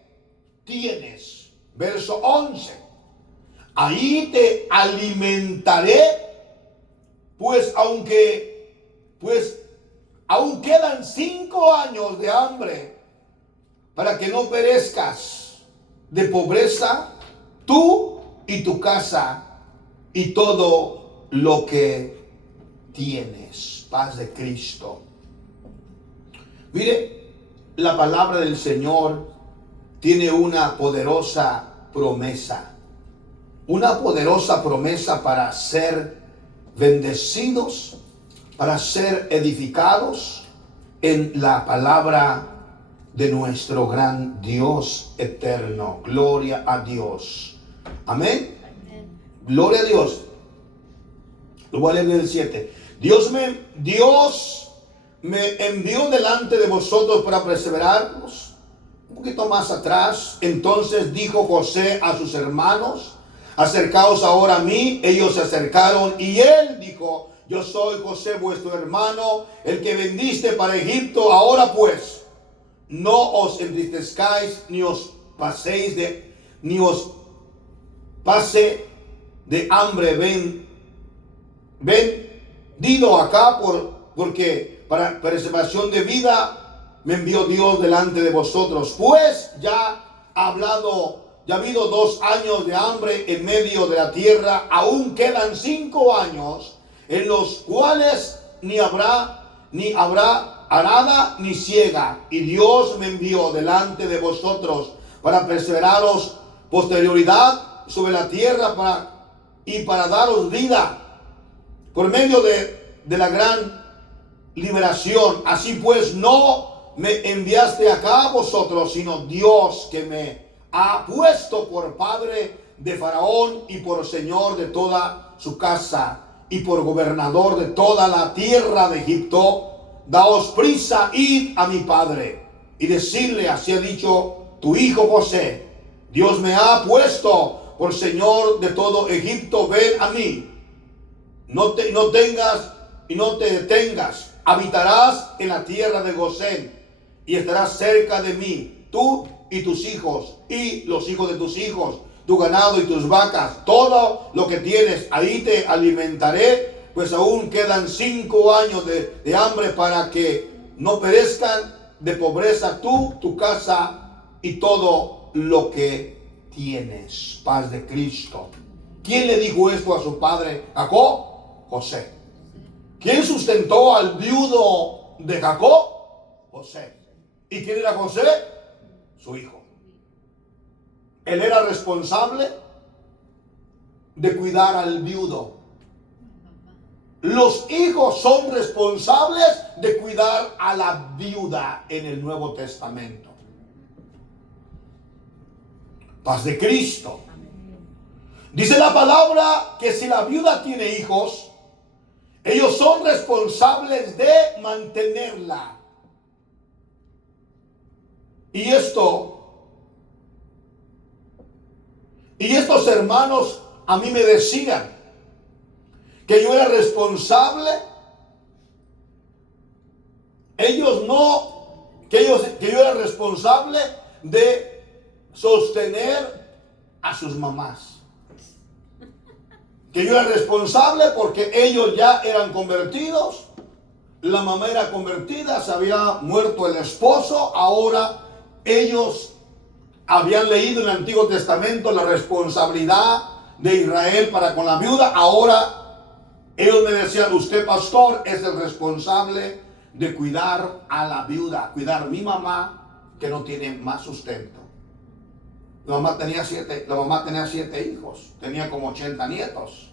tienes. Verso 11. Ahí te alimentaré pues aún quedan 5 años de hambre para que no perezcas de pobreza, tú y tu casa y todo lo que tienes. Paz de Cristo. Mire, la palabra del Señor tiene una poderosa promesa. Una poderosa promesa para ser bendecidos, para ser edificados en la palabra de nuestro gran Dios eterno. Gloria a Dios. Amén. Gloria a Dios. Lo voy a leer del 7. Dios me envió delante de vosotros para perseverarnos. Un poquito más atrás, entonces dijo José a sus hermanos: acercaos ahora a mí. Ellos se acercaron y él dijo: yo soy José vuestro hermano, el que vendiste para Egipto. Ahora pues, no os entristezcáis, ni os pase de hambre. Vendido acá porque para preservación de vida me envió Dios delante de vosotros. Pues ya ha habido 2 años de hambre en medio de la tierra. Aún quedan 5 años en los cuales ni habrá arada ni siega. Y Dios me envió delante de vosotros para perseveraros posterioridad sobre la tierra para daros vida por medio de la gran liberación. Así pues, no me enviaste acá a vosotros, sino Dios, que me ha puesto por padre de Faraón y por señor de toda su casa y por gobernador de toda la tierra de Egipto. Daos prisa, id a mi padre y decidle: así ha dicho tu hijo José, Dios me ha puesto por señor de todo Egipto. Ven a mí, no te detengas, habitarás en la tierra de Gosén y estarás cerca de mí, tú y tus hijos y los hijos de tus hijos, tu ganado y tus vacas, todo lo que tienes. Ahí te alimentaré, pues aún quedan 5 años de hambre para que no perezcan de pobreza tú, tu casa y todo lo que tienes. Paz de Cristo. ¿Quién le dijo esto a su padre Jacob? José. ¿Quién sustentó al viudo de Jacob? José. ¿Y quién era José? Su hijo. Él era responsable de cuidar al viudo. Los hijos son responsables de cuidar a la viuda en el Nuevo Testamento. Paz de Cristo. Dice la palabra que si la viuda tiene hijos, ellos son responsables de mantenerla. Y estos hermanos a mí me decían que yo era responsable. Que yo era responsable de sostener a sus mamás. Que yo era responsable porque ellos ya eran convertidos. La mamá era convertida, se había muerto el esposo. Ahora ellos habían leído en el Antiguo Testamento la responsabilidad de Israel para con la viuda. Ahora ellos me decían: usted, pastor, es el responsable de cuidar a la viuda, cuidar a mi mamá que no tiene más sustento. La mamá tenía 7 hijos, tenía como 80 nietos.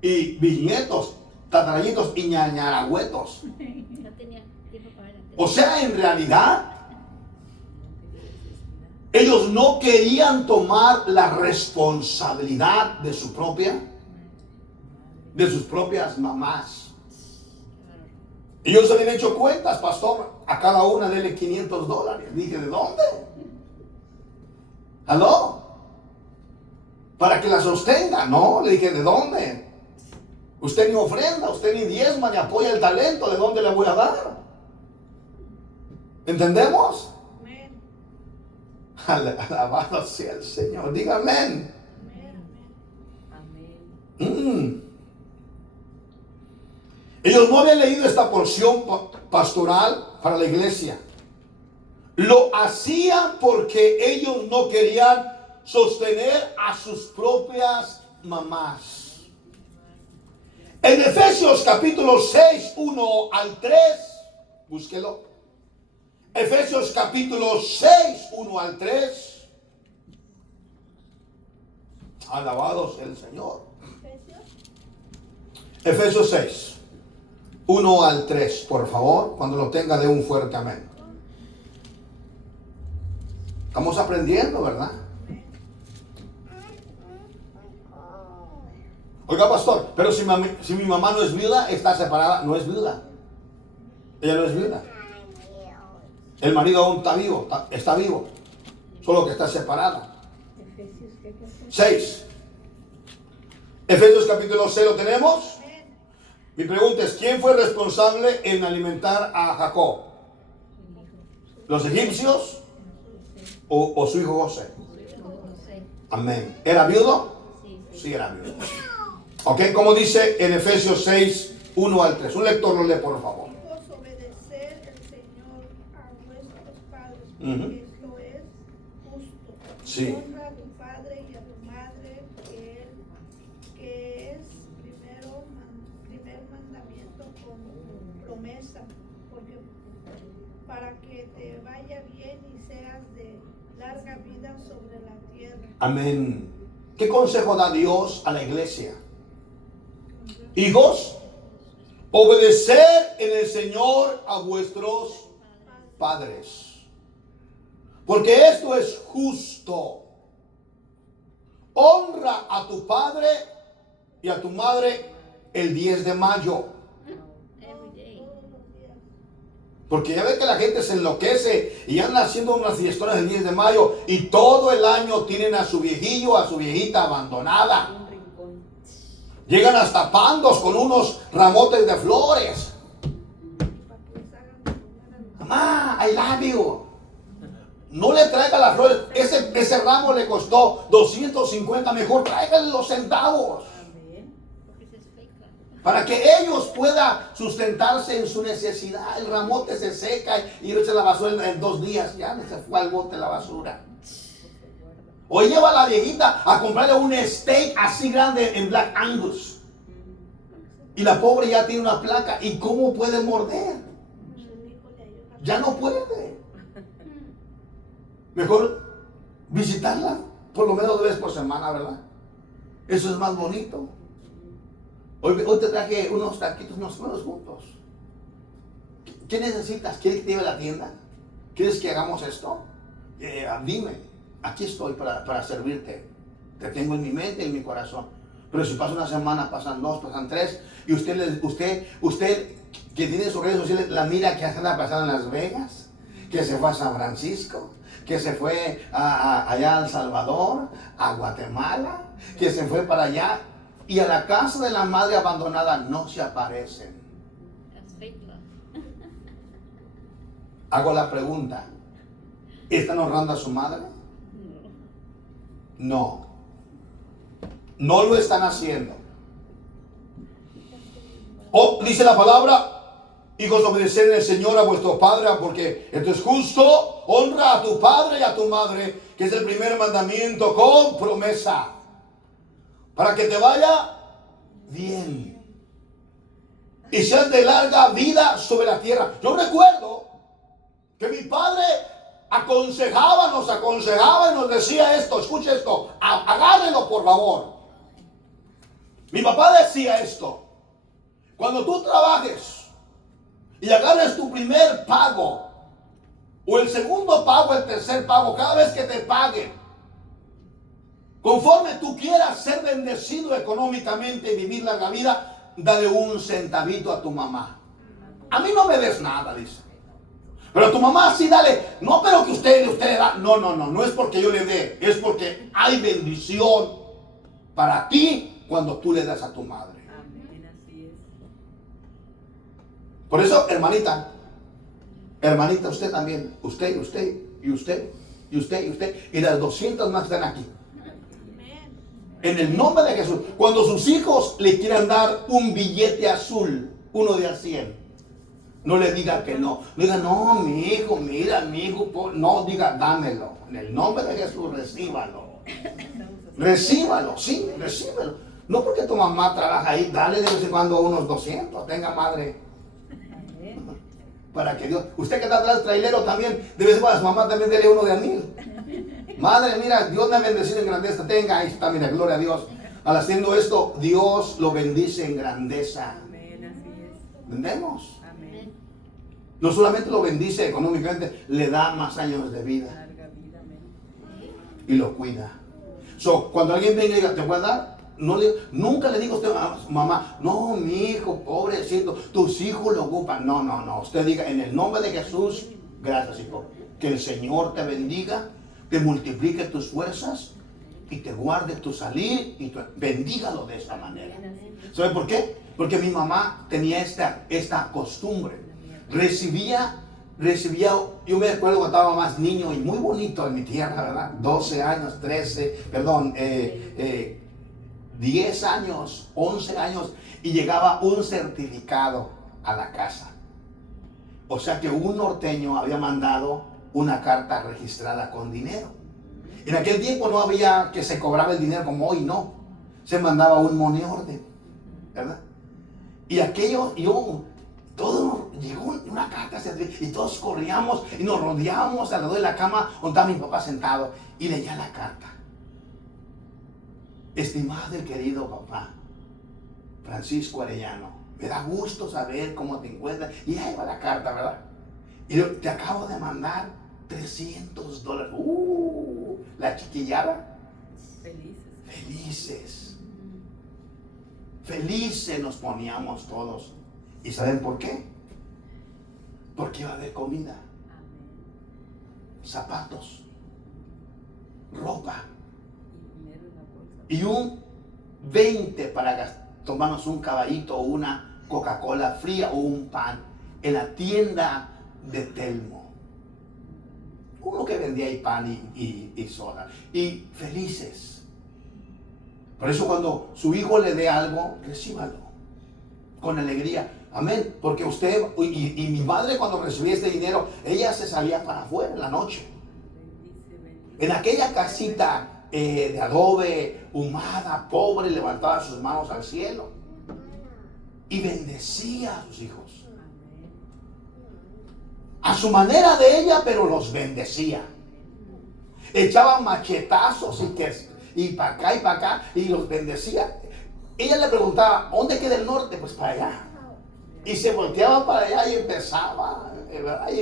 Y bisnietos, tataranietos y ñañaragüetos. O sea, en realidad, ellos no querían tomar la responsabilidad de sus propias mamás. Ellos se habían hecho cuentas: pastor, a cada una dele $500. Dije: ¿de dónde? ¿Aló? Para que la sostenga. No, le dije: ¿de dónde? Usted ni ofrenda, usted ni diezma, ni apoya el talento. ¿De dónde le voy a dar? ¿Entendemos? Amén. Alabado sea el Señor. Diga amén. Amén. Amén. Ellos no habían leído esta porción pastoral para la iglesia. Lo hacían porque ellos no querían sostener a sus propias mamás. En Efesios capítulo 6, 1 al 3, búsquelo. Efesios capítulo 6, 1 al 3. Alabado sea el Señor. Efesios 6, 1 al 3, por favor. Cuando lo tenga, dé un fuerte amén. Estamos aprendiendo, ¿verdad? Oiga, pastor, pero si mi mamá no es viuda, está separada, no es viuda. Ella no es viuda. El marido aún está vivo, solo que está separada. 6. Efesios capítulo 6, ¿lo tenemos? Mi pregunta es, ¿quién fue responsable en alimentar a Jacob? ¿Los egipcios o su hijo José? Amén. ¿Era viudo? Sí, era viudo. Ok, como dice en Efesios 6, 1 al 3. Un lector lo lee, por favor. Hijos, obedecer el Señor a vuestros padres, porque esto es justo. Sí. Honra a tu padre y a tu madre, que es primer mandamiento con promesa, porque para que te vaya bien y seas de larga vida sobre la tierra. Amén. ¿Qué consejo da Dios a la iglesia? Hijos, obedecer en el Señor a vuestros padres, porque esto es justo. Honra a tu padre y a tu madre el 10 de mayo. Porque ya ve que la gente se enloquece y anda haciendo unas fiestonas el 10 de mayo y todo el año tienen a su viejillo, a su viejita abandonada. Llegan hasta pandos con unos ramotes de flores. Mamá, I love you. No le traiga las flores. Ese ramo le costó 250. Mejor tráigale los centavos. Para que ellos puedan sustentarse en su necesidad. El ramote se seca y echa la basura en 2 días. Ya se fue al bote la basura. O lleva a la viejita a comprarle un steak así grande en Black Angus. Y la pobre ya tiene una placa. ¿Y cómo puede morder? Ya no puede. Mejor visitarla por lo menos 2 veces por semana, ¿verdad? Eso es más bonito. Hoy te traje unos taquitos, unos buenos juntos. ¿Qué necesitas? ¿Quieres que te lleve a la tienda? ¿Quieres que hagamos esto? Dime. Aquí estoy para servirte. Te tengo en mi mente y en mi corazón. Pero si pasa una semana, pasan 2, pasan 3, y usted que tiene sus redes sociales, la mira que anda pasando en Las Vegas, que se fue a San Francisco, que se fue allá a El Salvador, a Guatemala, que se fue para allá, y a la casa de la madre abandonada no se aparecen. Hago la pregunta, ¿están honrando a su madre? No. No lo están haciendo. Dice la palabra, hijos, obedeced en el Señor a vuestro padre, porque esto es justo. Honra a tu padre y a tu madre, que es el primer mandamiento con promesa, para que te vaya bien y seas de larga vida sobre la tierra. Yo recuerdo que mi padre nos aconsejaba y nos decía esto. Escuche esto, agárrenlo por favor. Mi papá decía esto: cuando tú trabajes y agarres tu primer pago, o el segundo pago, el tercer pago, cada vez que te paguen, conforme tú quieras ser bendecido económicamente y vivir larga vida, dale un centavito a tu mamá. A mí no me des nada, dice. Pero a tu mamá sí dale. No, pero que usted da. No es porque yo le dé. Es porque hay bendición para ti cuando tú le das a tu madre. Amén, así es. Por eso, hermanita, usted también. Usted. Y las 200 más están aquí. En el nombre de Jesús. Cuando sus hijos le quieran dar un billete azul, 1 de a 100. No le diga que no. No diga, no, mi hijo, mira, mi hijo. No, diga, dámelo. En el nombre de Jesús, recíbalo. Recíbalo, sí, recíbalo. No porque tu mamá trabaja ahí, dale de vez en cuando unos 200. Tenga madre. Para que Dios. Usted que está atrás trailero también, de vez en cuando a su mamá también dele 1 de a 1000. Madre, mira, Dios me ha bendecido en grandeza. Tenga, ahí está, mira, gloria a Dios. Al haciendo esto, Dios lo bendice en grandeza. Amén, así es. ¿Entendemos? Amén. No solamente lo bendice económicamente, le da más años de vida Larga vida, amén. y lo cuida. Cuando alguien venga y diga, ¿te puedo dar? Nunca le digo a usted a su mamá, no, mi hijo, pobrecito, tus hijos lo ocupan. No, no, no. Usted diga, en el nombre de Jesús, gracias, hijo. Que el Señor te bendiga, te multiplique tus fuerzas y te guarde tu salir y bendígalo de esta manera. ¿Sabe por qué? Porque mi mamá tenía esta costumbre. Recibía, yo me acuerdo cuando estaba más niño y muy bonito en mi tierra, ¿verdad? 12 años, 10 años, 11 años, y llegaba un certificado a la casa. O sea que un norteño había mandado una carta registrada con dinero. En aquel tiempo no había que se cobraba el dinero como hoy, no. Se mandaba un money order, ¿verdad? Y aquello, todo llegó una carta y todos corríamos y nos rodeábamos alrededor de la cama donde estaba mi papá sentado y leía la carta. Estimado y querido papá, Francisco Arellano, me da gusto saber cómo te encuentras. Y ahí va la carta, ¿verdad? Y te acabo de mandar $300. La chiquillada. Felices. Felices nos poníamos todos. ¿Y saben por qué? Porque iba a haber comida, Amén. zapatos, ropa Y dinero en la bolsa. y un 20 para tomarnos un caballito o una Coca-Cola fría o un pan en la tienda de Telmo. Uno que vendía ahí pan y soda. Y felices. Por eso cuando su hijo le dé algo, recíbalo con alegría. Amén. Porque usted y mi madre cuando recibía este dinero, ella se salía para afuera en la noche. Bendice. En aquella casita de adobe, humada, pobre, levantaba sus manos al cielo y bendecía a sus hijos. Amén. A su manera de ella, pero los bendecía. Echaba machetazos y para acá y para acá y los bendecía. Ella le preguntaba, ¿dónde queda el norte? Pues para allá. Y se volteaba para allá y empezaba, ¿verdad? Y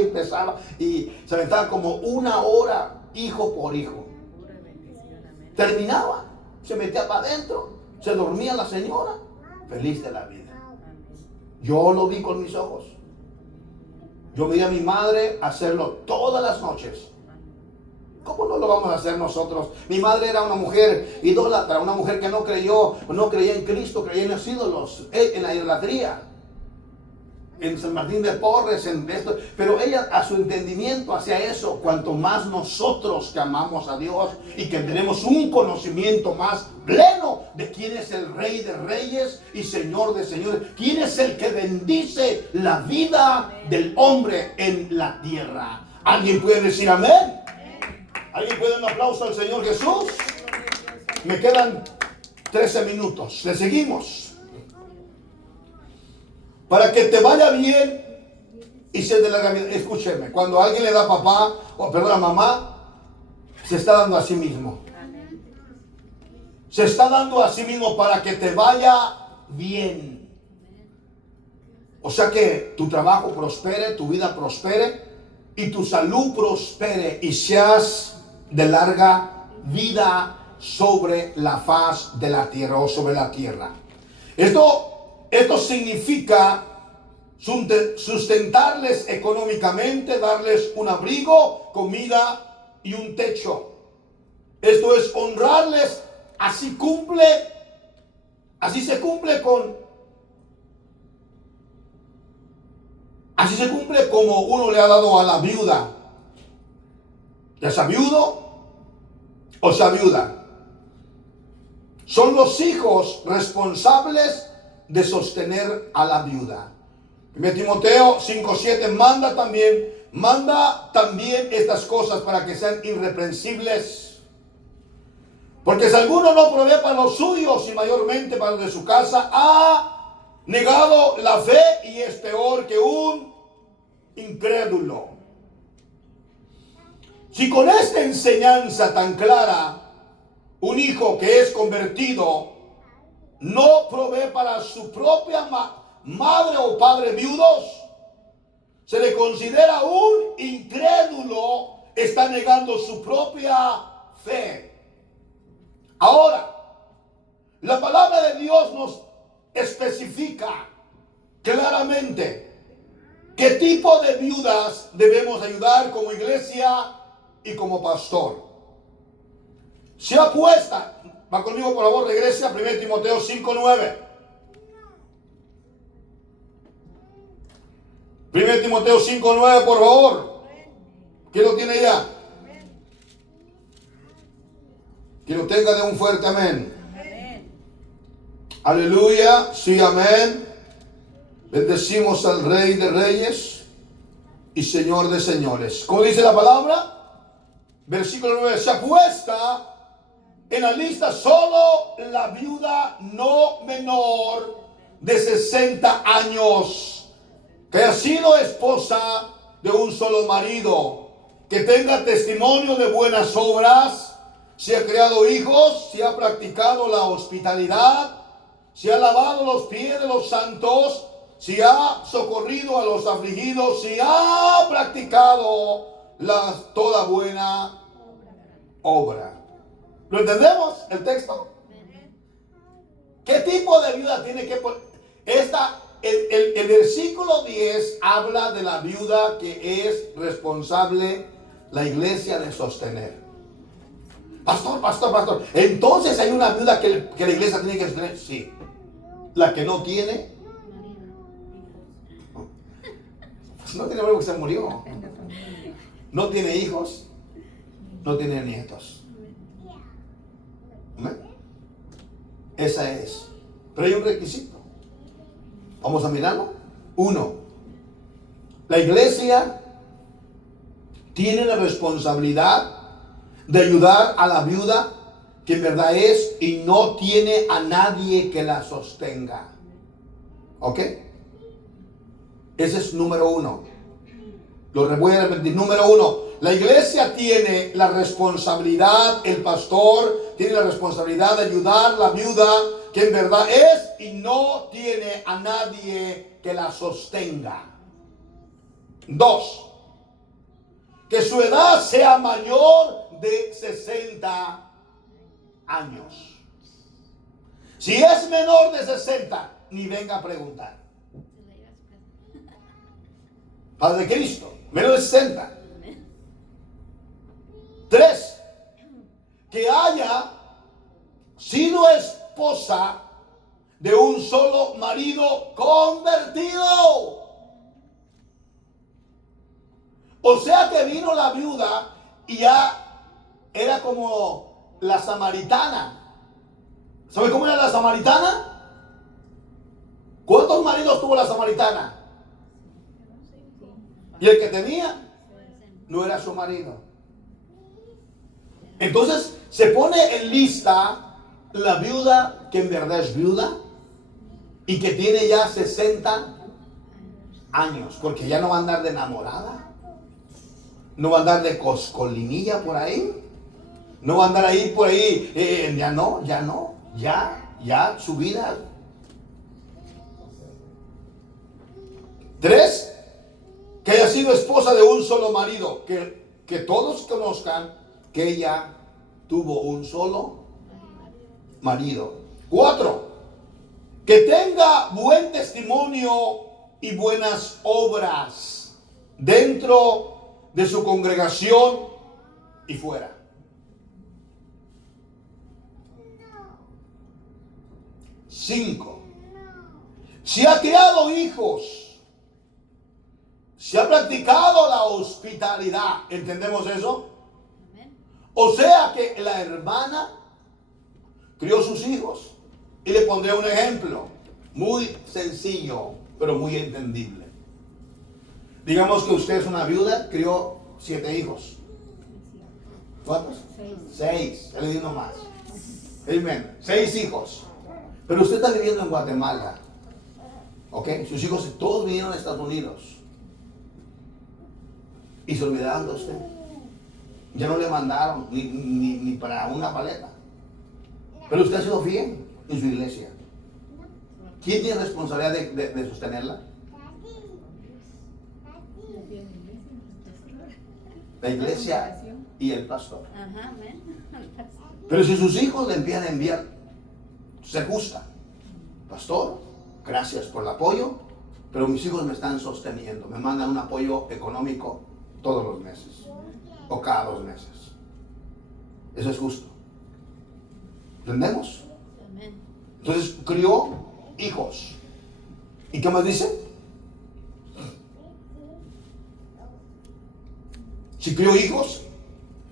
empezaba. Y se aventaba como 1 hora, hijo por hijo. Pura bendición, amén. Terminaba, se metía para adentro, se dormía la señora, feliz de la vida. Amén. Yo lo vi con mis ojos. Yo vi a mi madre hacerlo todas las noches. ¿Cómo no lo vamos a hacer nosotros? Mi madre era una mujer idólatra, una mujer que no creía en Cristo, creía en los ídolos, en la idolatría, en San Martín de Porres, en esto. Pero ella, a su entendimiento hacia eso, cuanto más nosotros que amamos a Dios y que tenemos un conocimiento más pleno de quién es el Rey de Reyes y Señor de Señores, quién es el que bendice la vida del hombre en la tierra. ¿Alguien puede decir amén? ¿Alguien puede dar un aplauso al Señor Jesús? Me quedan 13 minutos. Le seguimos. Para que te vaya bien y se te larga vida. Escúcheme, cuando alguien le da a mamá, se está dando a sí mismo. Se está dando a sí mismo para que te vaya bien. O sea que tu trabajo prospere, tu vida prospere y tu salud prospere y seas de larga vida sobre la faz de la tierra o sobre la tierra. Esto significa sustentarles económicamente, darles un abrigo, comida y un techo. Esto es honrarles. Así se cumple como uno le ha dado a la viuda. Ya sea viudo o sea viuda. Son los hijos responsables de sostener a la viuda. 1 Timoteo 5:7 manda también estas cosas para que sean irreprensibles. Porque si alguno no provee para los suyos y mayormente para los de su casa, ha negado la fe y es peor que un incrédulo. Si con esta enseñanza tan clara, un hijo que es convertido no provee para su propia madre o padre viudos, se le considera un incrédulo, está negando su propia fe. Ahora, la palabra de Dios nos especifica claramente qué tipo de viudas debemos ayudar como iglesia y como pastor. Se apuesta, va conmigo por favor, regrese a 1 Timoteo 5:9. 1 Timoteo 5:9, por favor. ¿Quién lo tiene ya? Que lo tenga de un fuerte amén. Amén. Aleluya, sí, amén. Bendecimos al Rey de Reyes y Señor de Señores. ¿Cómo dice la palabra? Versículo 9. Se apuesta en la lista solo la viuda no menor de 60 años, que haya sido esposa de un solo marido, que tenga testimonio de buenas obras, si ha criado hijos, si ha practicado la hospitalidad, si ha lavado los pies de los santos, si ha socorrido a los afligidos, si ha practicado toda buena obra. ¿Lo entendemos el texto? ¿Qué tipo de viuda tiene que poner? El versículo 10 habla de la viuda que es responsable la iglesia de sostener. Pastor. Entonces hay una viuda que la iglesia tiene que sostener. Sí. La que no tiene. No tiene marido que se murió. No tiene hijos. No tiene nietos. ¿Amén? Esa es. Pero hay un requisito. Vamos a mirarlo. 1. La iglesia tiene la responsabilidad de ayudar a la viuda que en verdad es y no tiene a nadie que la sostenga. ¿Ok? Ese es número 1. Lo voy a repetir. Número 1. La iglesia tiene la responsabilidad, el pastor tiene la responsabilidad de ayudar a la viuda que en verdad es y no tiene a nadie que la sostenga. 2. Que su edad sea mayor de 60 años. Si es menor de 60, ni venga a preguntar. Padre de Cristo, menor de 60. 3. Que haya sido esposa de un solo marido convertido. O sea que vino la viuda y ya era como la samaritana. ¿Sabe cómo era la samaritana? ¿Cuántos maridos tuvo la samaritana? Y el que tenía no era su marido. Entonces se pone en lista la viuda que en verdad es viuda y que tiene ya 60 años, porque ya no va a andar de enamorada. No va a andar de coscolinilla por ahí. No va a andar ahí por ahí. Ya su vida. 3. Que haya sido esposa de un solo marido. Que todos conozcan que ella tuvo un solo marido. 4. Que tenga buen testimonio y buenas obras dentro de su congregación y fuera. 5. Si ha criado hijos, si ha practicado la hospitalidad, ¿entendemos eso? O sea que la hermana crió sus hijos. Y le pondré un ejemplo. Muy sencillo, pero muy entendible. Digamos que usted es una viuda, crió 7 hijos. ¿Cuántos? 6. Ya le di uno más. Amén. 6 hijos. Pero usted está viviendo en Guatemala. ¿Ok? Sus hijos todos vinieron a Estados Unidos. Y se olvidaron de usted. Ya no le mandaron ni para una paleta. Pero usted ha sido fiel en su iglesia. ¿Quién tiene responsabilidad de sostenerla? La iglesia y el pastor. Ajá, amén. Pero si sus hijos le empiezan a enviar, se gusta. Pastor, gracias por el apoyo, pero mis hijos me están sosteniendo. Me mandan un apoyo económico todos los meses o cada 2 meses. Eso es justo. ¿Entendemos? Amén. Entonces crió hijos. ¿Y qué más dice? Si crió hijos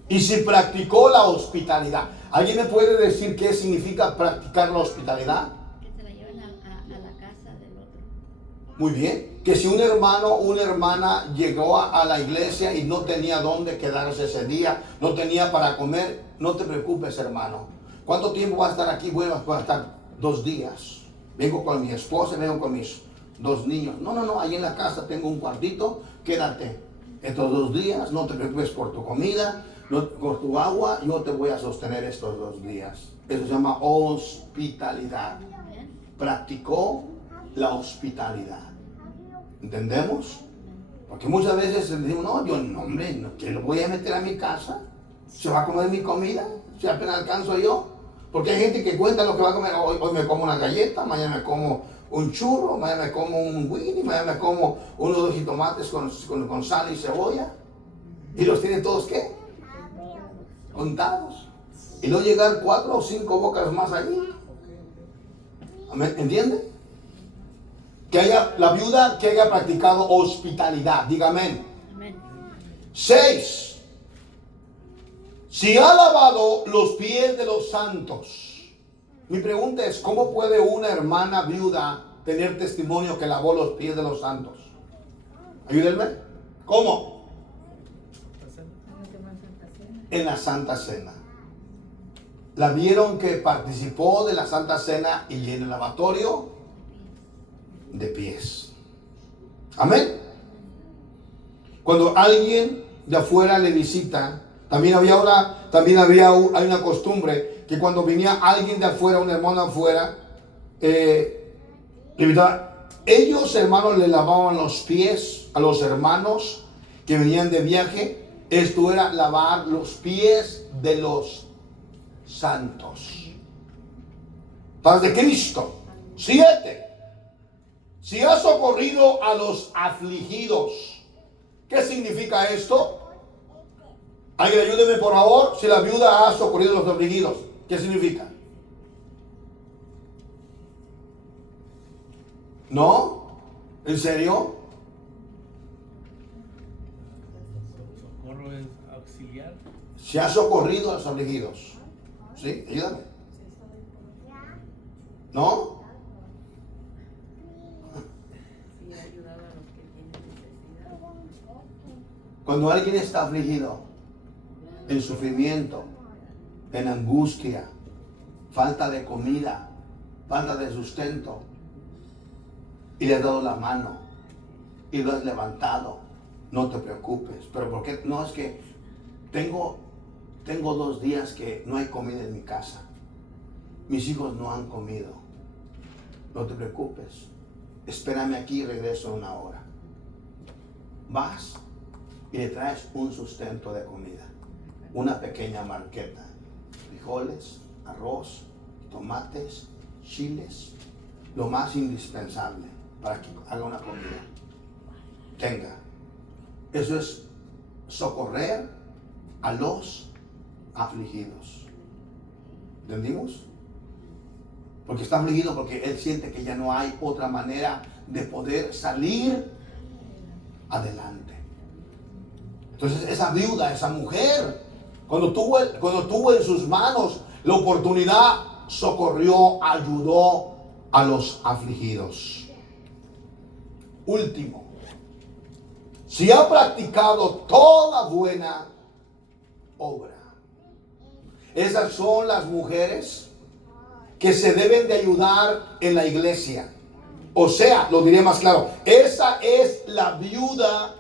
y si practicó la hospitalidad. ¿Alguien me puede decir qué significa practicar la hospitalidad? Que se la lleven a la casa del otro. Muy bien. Que si un hermano o una hermana llegó a la iglesia y no tenía dónde quedarse ese día, no tenía para comer, no te preocupes, hermano. ¿Cuánto tiempo va a estar aquí? Voy a estar 2 días. Vengo con mi esposa, vengo con mis 2 niños. No, ahí en la casa tengo un cuartito, quédate. Estos 2 días, no te preocupes por tu comida, por tu agua, yo te voy a sostener estos 2 días. Eso se llama hospitalidad. Amén. Practicó la hospitalidad. ¿Entendemos? Porque muchas veces decimos, hombre, ¿qué lo voy a meter a mi casa? ¿Se va a comer mi comida? Si apenas alcanzo yo. Porque hay gente que cuenta lo que va a comer. Hoy me como una galleta, mañana me como un churro, mañana me como un Winnie, mañana me como 1 o 2 jitomates con sal y cebolla. Y los tiene todos, ¿qué? Contados. Y luego llegar 4 o 5 bocas más allí. ¿Entiende? Que haya la viuda que haya practicado hospitalidad. Diga amén. Amén. 6. Si ha lavado los pies de los santos. Mi pregunta es, ¿cómo puede una hermana viuda tener testimonio que lavó los pies de los santos? Ayúdenme. ¿Cómo? En la Santa Cena. La vieron que participó de la Santa Cena y en el lavatorio de pies. Amén. Cuando alguien de afuera le visita, hay una costumbre que cuando venía alguien de afuera, un hermano afuera, le invitaba. Ellos, hermanos, le lavaban los pies a los hermanos que venían de viaje. Esto era lavar los pies de los santos. Paz de Cristo. 7. Si has socorrido a los afligidos. ¿Qué significa esto? Alguien ayúdeme por favor. Si la viuda ha socorrido a los afligidos, ¿qué significa? ¿No? ¿En serio? Socorro es auxiliar. Si ha socorrido a los afligidos. ¿Sí? Ayúdame. ¿No? Sí, ayudaba a los que tienen necesidad. Cuando alguien está afligido, en sufrimiento, en angustia, falta de comida, falta de sustento, y le has dado la mano y lo has levantado, no te preocupes. Pero ¿por qué? No, es que tengo 2 días que no hay comida en mi casa, mis hijos no han comido. No te preocupes, espérame aquí y regreso en 1 hora. Vas y le traes un sustento de comida, una pequeña marqueta, frijoles, arroz, tomates, chiles, lo más indispensable para que haga una comida. Tenga. Eso es socorrer a los afligidos. ¿Entendimos? Porque está afligido porque él siente que ya no hay otra manera de poder salir adelante. Entonces esa viuda, esa mujer, cuando tuvo en sus manos la oportunidad, socorrió, ayudó a los afligidos. Último, si ha practicado toda buena obra. Esas son las mujeres que se deben de ayudar en la iglesia. O sea, lo diré más claro, esa es la viuda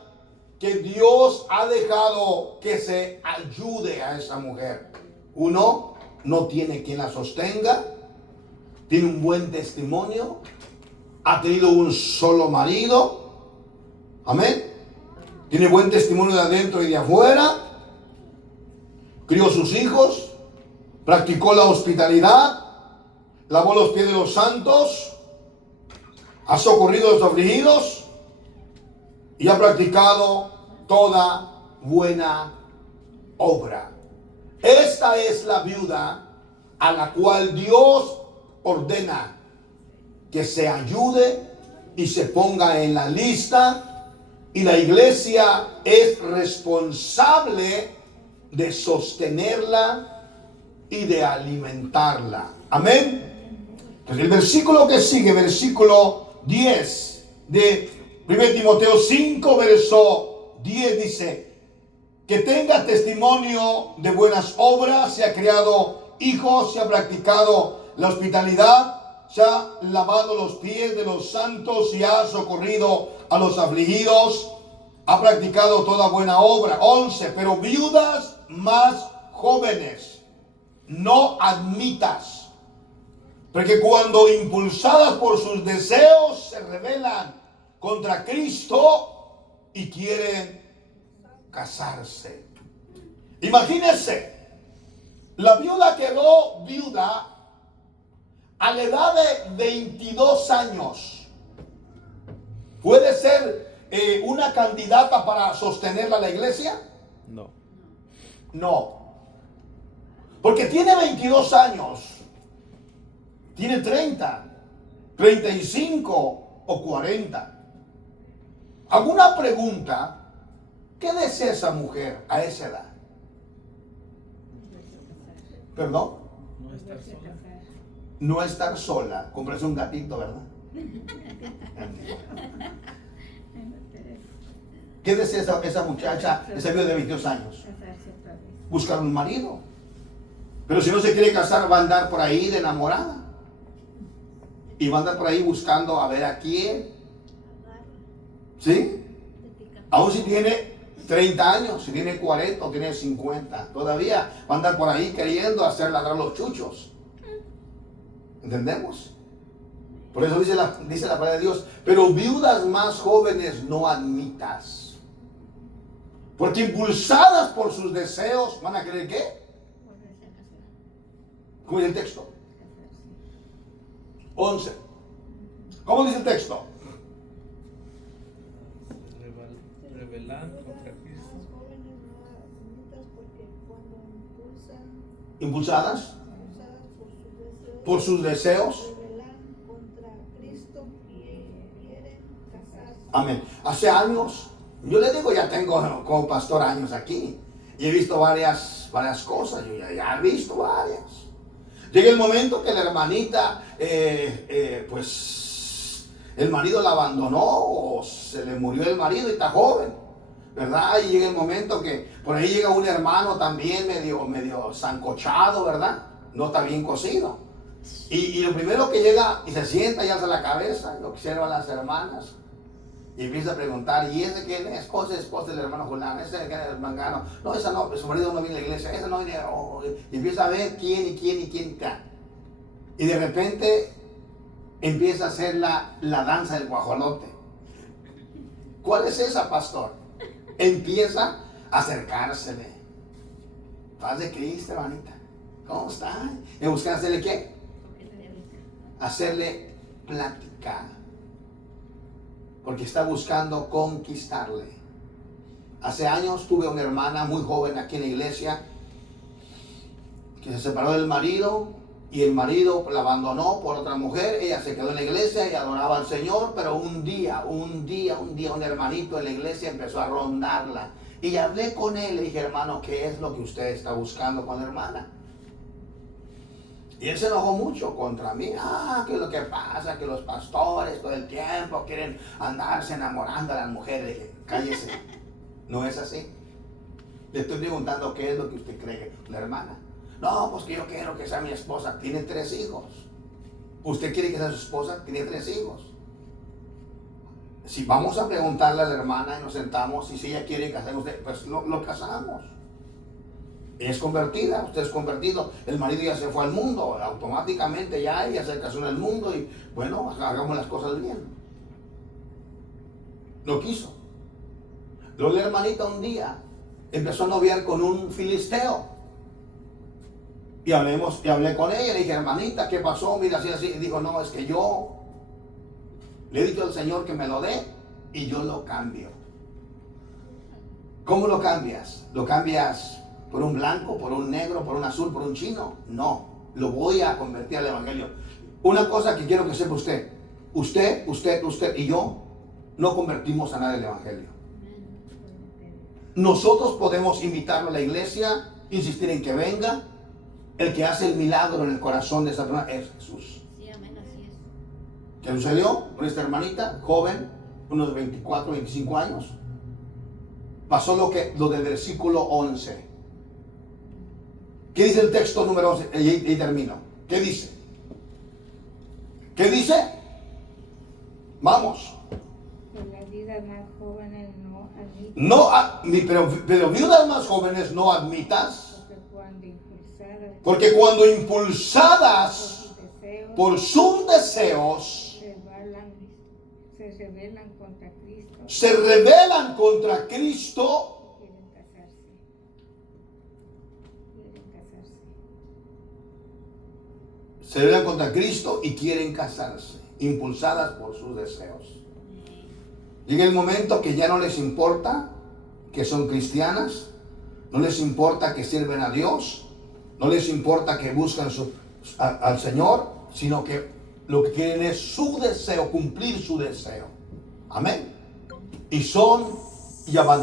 que Dios ha dejado que se ayude a esa mujer. Uno, no tiene quien la sostenga, tiene un buen testimonio, ha tenido un solo marido, amén, tiene buen testimonio de adentro y de afuera, crió sus hijos, practicó la hospitalidad, lavó los pies de los santos, ha socorrido a los afligidos y ha practicado toda buena obra. Esta es la viuda a la cual Dios ordena que se ayude y se ponga en la lista, y la iglesia es responsable de sostenerla y de alimentarla. Amén. Entonces el versículo que sigue, versículo 10 de 1 Timoteo 5, verso 10 dice: que tenga testimonio de buenas obras, se ha criado hijos, se ha practicado la hospitalidad, se ha lavado los pies de los santos y ha socorrido a los afligidos, ha practicado toda buena obra. 11, pero viudas más jóvenes no admitas, porque cuando impulsadas por sus deseos se rebelan contra Cristo y quieren casarse. Imagínense, la viuda quedó viuda a la edad de 22 años. ¿Puede ser una candidata para sostenerla a la iglesia? No. No. Porque tiene 22 años. Tiene 30, 35 o 40. Hago una pregunta. ¿Qué desea esa mujer a esa edad? ¿Perdón? No estar sola. No estar sola. Comprarse un gatito, ¿verdad? ¿Qué desea esa muchacha, esa viuda de 22 años? Buscar un marido. Pero si no se quiere casar, va a andar por ahí de enamorada. Y va a andar por ahí buscando a ver a quién. ¿Sí? Aún si tiene 30 años, si tiene 40 o tiene 50, todavía va a andar por ahí queriendo hacer ladrar los chuchos. ¿Entendemos? Por eso dice la palabra de Dios: pero viudas más jóvenes no admitas, porque impulsadas por sus deseos van a querer ¿qué? ¿Cómo dice el texto? 11. ¿Cómo dice el texto? Rebelan contra Cristo. Las jóvenes no admitas, porque cuando Impulsadas por sus deseos, por sus deseos. rebelan contra Cristo y quieren casarse. Amén. Hace años, yo le digo, ya tengo como pastor años aquí, y he visto varias cosas. Yo ya he visto varias. Llega el momento que la hermanita, pues el marido la abandonó, o se le murió el marido y está joven, ¿verdad? Y llega el momento que por ahí llega un hermano también medio sancochado, ¿verdad? No está bien cocido. Y lo primero que llega y se sienta y alza la cabeza, lo observan las hermanas y empieza a preguntar: ¿y ese quién es? Esposa del hermano Julián, ese quién es el mangano. No, esa no, su marido no viene a la iglesia, esa no viene. Y empieza a ver quién está. Y de repente empieza a hacer la danza del guajolote. ¿Cuál es esa, pastor? Empieza a acercársele. Paz de Cristo, hermanita. ¿Cómo está? Y buscar hacerle ¿qué? Hacerle plática. Porque está buscando conquistarle. Hace años tuve una hermana muy joven aquí en la iglesia que se separó del marido, y el marido la abandonó por otra mujer. Ella se quedó en la iglesia y adoraba al Señor, pero un día un hermanito en la iglesia empezó a rondarla. Y hablé con él, le dije: hermano, ¿qué es lo que usted está buscando con la hermana? Y él se enojó mucho contra mí. ¿Qué es lo que pasa? Que los pastores todo el tiempo quieren andarse enamorando a las mujeres. Le dije, cállese. No es así. Le estoy preguntando qué es lo que usted cree que la hermana. No, pues que yo quiero que sea mi esposa. Tiene 3 hijos. ¿Usted quiere que sea su esposa? Tiene 3 hijos. Si vamos a preguntarle a la hermana y nos sentamos, y si ella quiere casar con usted, pues lo casamos. Ella es convertida, usted es convertido, el marido ya se fue al mundo, automáticamente ya ella se casó en el mundo y bueno, hagamos las cosas bien. No quiso. Luego la hermanita un día empezó a noviar con un filisteo. Y hablé con ella, le dije, hermanita, ¿qué pasó? Mira, así, así. Y dijo, no, es que yo le he dicho al Señor que me lo dé y yo lo cambio. ¿Cómo lo cambias? ¿Lo cambias por un blanco, por un negro, por un azul, por un chino? No, lo voy a convertir al evangelio. Una cosa que quiero que sepa usted y yo no convertimos a nadie al evangelio. Nosotros podemos invitarlo a la iglesia, insistir en que venga. El que hace el milagro en el corazón de esa persona es Jesús. Sí, amén, así es. ¿Qué sucedió con esta hermanita, joven, unos 24, 25 años? Pasó lo del versículo 11. ¿Qué dice el texto número 11? Y termino. ¿Qué dice? ¿Qué dice? Vamos. Las viudas más jóvenes no admiten. Pero viudas más jóvenes no admitas. Porque cuando impulsadas por sus deseos se rebelan contra Cristo, quieren casarse. Se rebelan contra Cristo y quieren casarse, impulsadas por sus deseos. Llega el momento que ya no les importa que son cristianas, no les importa que sirven a Dios, no les importa que buscan al Señor, sino que lo que quieren es su deseo, cumplir su deseo. Amén. Y abandonan